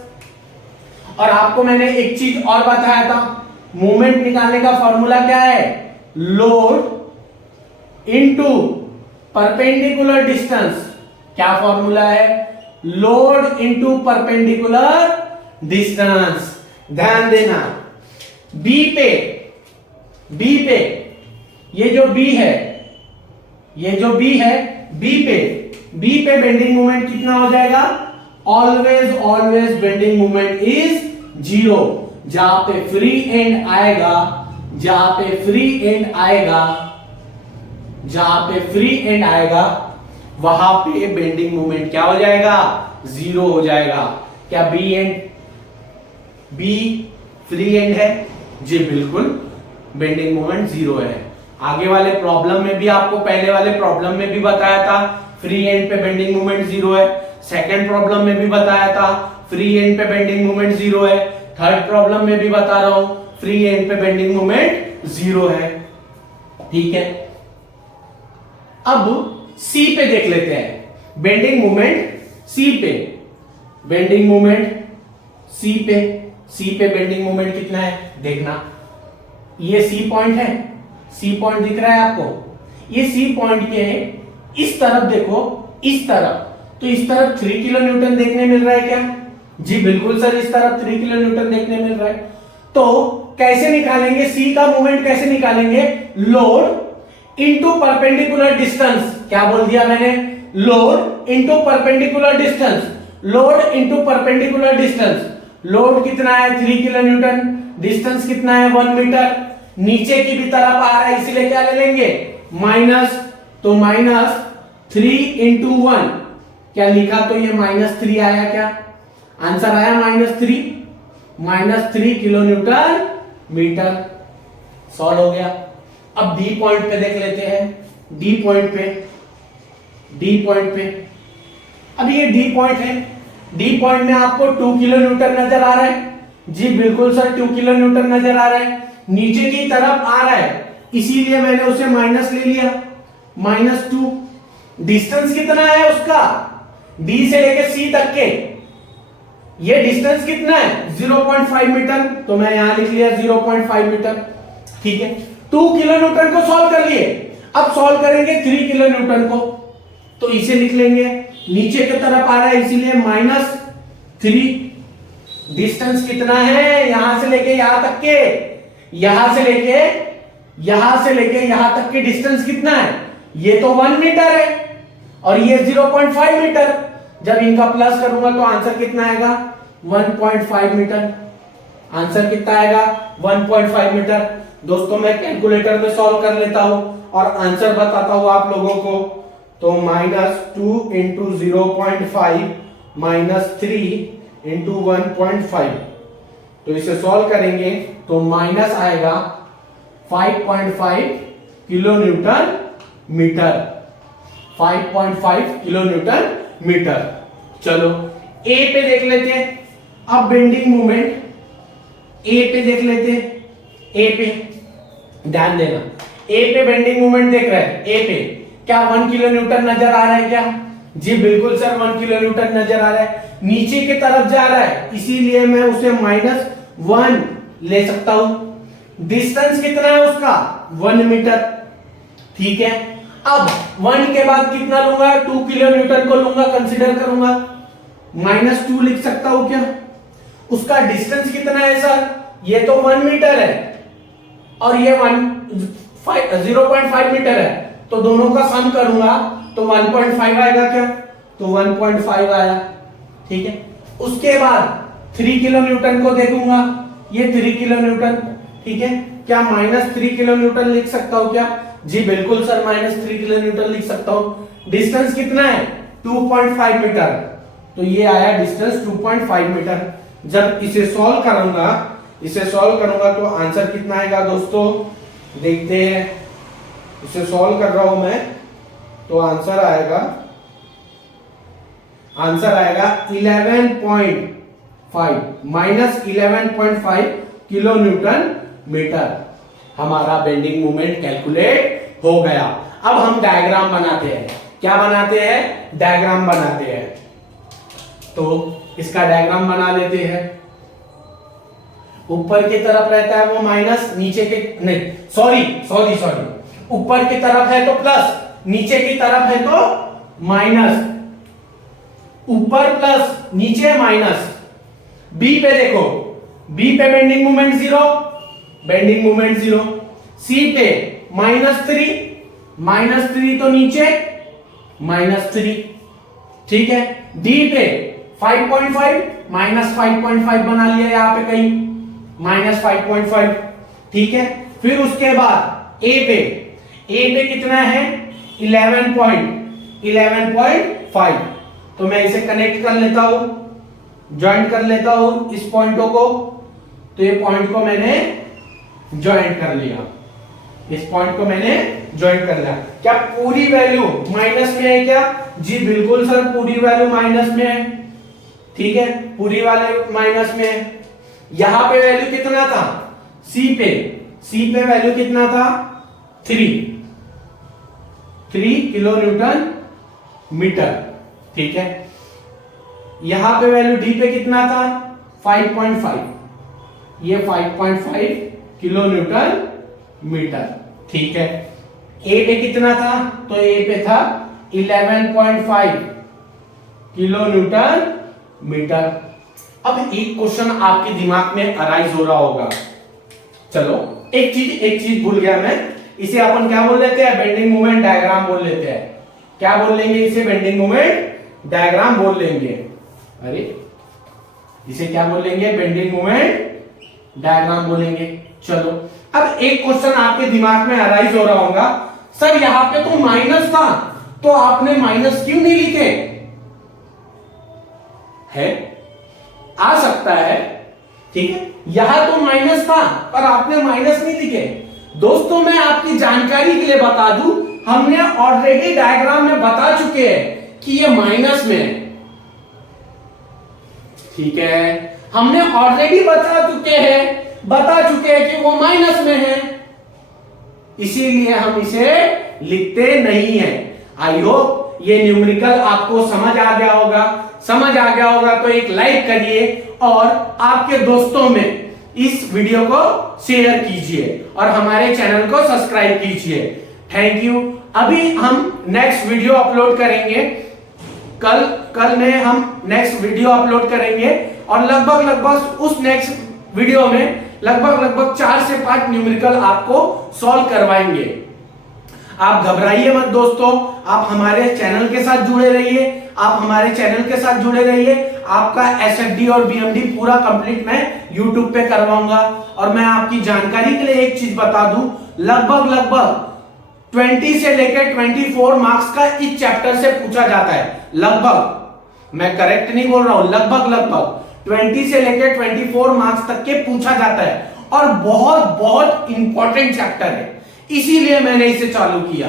और आपको मैंने एक चीज और बताया था, मोमेंट निकालने का फॉर्मूला क्या है, लोड इनटू परपेंडिकुलर डिस्टेंस। क्या फॉर्मूला है? Load into perpendicular distance. ध्यान देना, बी पे ये जो बी है, ये जो बी है, बी पे बेंडिंग मोमेंट कितना हो जाएगा? Always bending moment is 0। जहां पे फ्री एंड आएगा, जहां पे फ्री एंड आएगा वहां पे बेंडिंग मोमेंट क्या हो जाएगा? 0 हो जाएगा। क्या बी फ्री एंड है? जी बिल्कुल, बेंडिंग मोमेंट 0 है। आगे वाले प्रॉब्लम में भी आपको, पहले वाले प्रॉब्लम में भी बताया था फ्री एंड पे बेंडिंग मोमेंट 0 है, सेकंड प्रॉब्लम में भी बताया था फ्री एंड पे बेंडिंग मोमेंट 0 है, थर्ड प्रॉब्लम में भी बता रहा हूं फ्री एंड पे बेंडिंग मोमेंट 0 है, ठीक है। अब सी पे देख लेते हैं बेंडिंग मोमेंट, सी पे बेंडिंग मोमेंट, सी पे बेंडिंग मोमेंट कितना है देखना। ये सी पॉइंट है, सी पॉइंट दिख रहा है आपको? ये सी पॉइंट के इस तरफ देखो, इस तरफ, तो इस तरफ 3 किलो न्यूटन देखने मिल रहा है क्या? जी बिल्कुल सर, इस तरफ 3 किलो न्यूटन देखने मिल रहा है। तो कैसे निकालेंगे सी का मोमेंट? कैसे निकालेंगे? Load into perpendicular distance. क्या बोल दिया मैंने? Load into perpendicular distance, load into perpendicular distance. Load कितना है? 3 किलो न्यूटन, डिस्टेंस कितना है? 1 मीटर। नीचे की भी तरफ आ रहा है, इसीलिए क्या ले लेंगे? माइनस। तो -3 इंटू 1 क्या लिखा? तो ये -3 आया। क्या आंसर आया? -3 किलो न्यूटन मीटर। सॉल्व हो गया। अब डी पॉइंट पे देख लेते हैं, डी पॉइंट पे अब ये डी पॉइंट है, डी पॉइंट में आपको 2 किलो न्यूटन नजर आ रहा है? जी बिल्कुल सर, 2 किलो न्यूटन नजर आ रहा है। नीचे की तरफ आ रहा है, इसीलिए मैंने उसे माइनस ले लिया, -2। डिस्टेंस कितना है उसका? डी से लेके सी तक के ये डिस्टेंस कितना है? 0.5 मीटर। तो मैं यहां लिख लिया 0.5 मीटर, ठीक है। 2 किलो न्यूटन को सॉल्व कर लिए। अब सॉल्व करेंगे 3 किलो न्यूटन को, तो इसे लिख लेंगे, नीचे की तरफ आ रहा है इसीलिए -3। डिस्टेंस कितना है यहां से लेके यहां तक के? यहां से लेके यहां तक की डिस्टेंस कितना है? ये तो 1 मीटर है और ये 0.5 मीटर। जब इनका प्लस करूंगा तो आंसर कितना आएगा? 1.5 मीटर। आंसर कितना आएगा? 1.5 मीटर। दोस्तों मैं कैलकुलेटर में सॉल्व कर लेता हूं और आंसर बताता हूं आप लोगों को। तो -2 इंटू 0.5 -3 इंटू 1.5, तो इसे सॉल्व करेंगे तो माइनस आएगा 5.5 kilo newton metre. 5.5 kilo newton metre. चलो ए पे देख लेते हैं। अब बेंडिंग मोमेंट ए पे देख लेते हैं। ए पे ध्यान देना, ए पे बेंडिंग मोमेंट देख रहे हैं। ए पे क्या 1 किलो न्यूटन नजर आ रहा है क्या? जी बिल्कुल सर, 1 किलो न्यूटन नजर आ रहा है। नीचे की तरफ जा रहा है, इसीलिए मैं उसे -1 ले सकता हूं। डिस्टेंस कितना है उसका? 1 मीटर। ठीक है, अब 1 के बाद कितना लूंगा? 2 किलो न्यूटन को लूंगा, कंसीडर करूंगा। -2 लिख सकता हूं क्या? उसका डिस्टेंस कितना है सर? ये तो 1 मीटर है और ये 0.5 मीटर है, तो दोनों का सम करूंगा तो 1.5 आएगा क्या? तो 1.5 आया। ठीक है, उसके बाद 3 किलो न्यूटन को देखूंगा। ये 3 किलो न्यूटन। ठीक है, क्या -3 किलो न्यूटन लिख सकता हूं क्या? जी बिल्कुल सर, -3 किलो न्यूटन लिख सकता हूं। डिस्टेंस कितना है? 2.5 मीटर। तो ये आया डिस्टेंस 2.5 मीटर। जब इसे सॉल्व करूंगा तो आंसर कितना आएगा दोस्तों? देखते हैं। इसे सॉल्व कर रहा हूं मैं, तो आंसर आएगा 11.5 -11.5 किलो न्यूटन मीटर। हमारा बेंडिंग मोमेंट कैलकुलेट हो गया। अब हम डायग्राम बनाते हैं। क्या बनाते हैं? डायग्राम बनाते हैं। तो इसका डायग्राम बना लेते हैं। ऊपर की तरफ रहता है वो माइनस, नीचे के नहीं, सॉरी, ऊपर की तरफ है तो प्लस, नीचे की तरफ है तो माइनस। ऊपर प्लस, नीचे माइनस। बी पे देखो, बी पे बेंडिंग मोमेंट 0। सी पे -3 तो नीचे -3। ठीक है, डी पे 5.5 -5.5 बना लिया यहां पे कहीं, -5.5। ठीक है, फिर उसके बाद ए पे कितना है? 11.5। तो मैं इसे कनेक्ट कर लेता हूं, ज्वाइंट कर लेता हूं इस पॉइंटों को। तो ये पॉइंट को मैंने ज्वाइंट कर लिया, इस पॉइंट को मैंने ज्वाइंट कर लिया। क्या पूरी वैल्यू माइनस में है क्या? जी बिल्कुल सर, पूरी वैल्यू माइनस में है। ठीक है, पूरी वैल्यू माइनस में है। यहां पे वैल्यू कितना था? सी पे वैल्यू कितना था? 3 किलो न्यूटन मीटर। ठीक है, यहां पे वैल्यू डी पे कितना था? 5.5। ये 5.5 किलो न्यूटन मीटर। ठीक है, ए पे कितना था? तो ए पे था 11.5 किलो न्यूटन मीटर। अब एक क्वेश्चन आपके दिमाग में अराइज हो रहा होगा। चलो एक चीज भूल गया मैं। इसे अपन क्या बोल लेते हैं? बेंडिंग मोमेंट डायग्राम बोल लेते हैं। क्या बोल लेंगे इसे? बेंडिंग मोमेंट डायग्राम बोल लेंगे। अरे इसे क्या बोल लेंगे? बेंडिंग मोमेंट डायग्राम बोलेंगे। चलो अब एक क्वेश्चन आपके दिमाग में अराइज हो रहा होगा, सर यहां पे तो माइनस था, तो आपने माइनस क्यों नहीं लिखे? है, आ सकता है। ठीक है, यहां तो माइनस था पर आपने माइनस नहीं लिखे। दोस्तों मैं आपकी जानकारी के लिए बता दूं, हमने ऑलरेडी डायग्राम में बता चुके हैं कि ये माइनस में है। ठीक है, हमने ऑलरेडी बता चुके हैं कि वो माइनस में है, इसीलिए हम इसे लिखते नहीं है। आई होप ये न्यूमेरिकल आपको समझ आ गया होगा। तो एक लाइक करिए और आपके दोस्तों में इस वीडियो को शेयर कीजिए और हमारे चैनल को सब्सक्राइब कीजिए। Thank you. अभी हम नेक्स्ट वीडियो अपलोड करेंगे। कल में हम नेक्स्ट वीडियो अपलोड करेंगे और लगभग उस नेक्स्ट वीडियो में लगभग 4 से 5 न्यूमेरिकल आपको सॉल्व करवाएंगे। आप घबराइए मत दोस्तों, आप हमारे चैनल के साथ जुड़े रहिए, आप हमारे चैनल के साथ जुड़े रहिए। आपका एसएफडी और बीएमडी पूरा कंप्लीट मैं यूट्यूब पे करवाऊंगा। और मैं आपकी जानकारी के लिए एक चीज बता दूं, लगभग 20 से लेकर 24 मार्क्स का इस चैप्टर से पूछा जाता है। लगभग, मैं करेक्ट नहीं बोल रहा हूं, लगभग 20 से लेकर 24 मार्क्स तक के पूछा जाता है और बहुत इंपॉर्टेंट चैप्टर है, इसीलिए मैंने इसे चालू किया।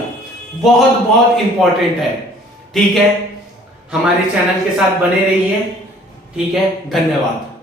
बहुत इंपॉर्टेंट है। ठीक है, हमारे चैनल के साथ बने रहिए। ठीक है, धन्यवाद।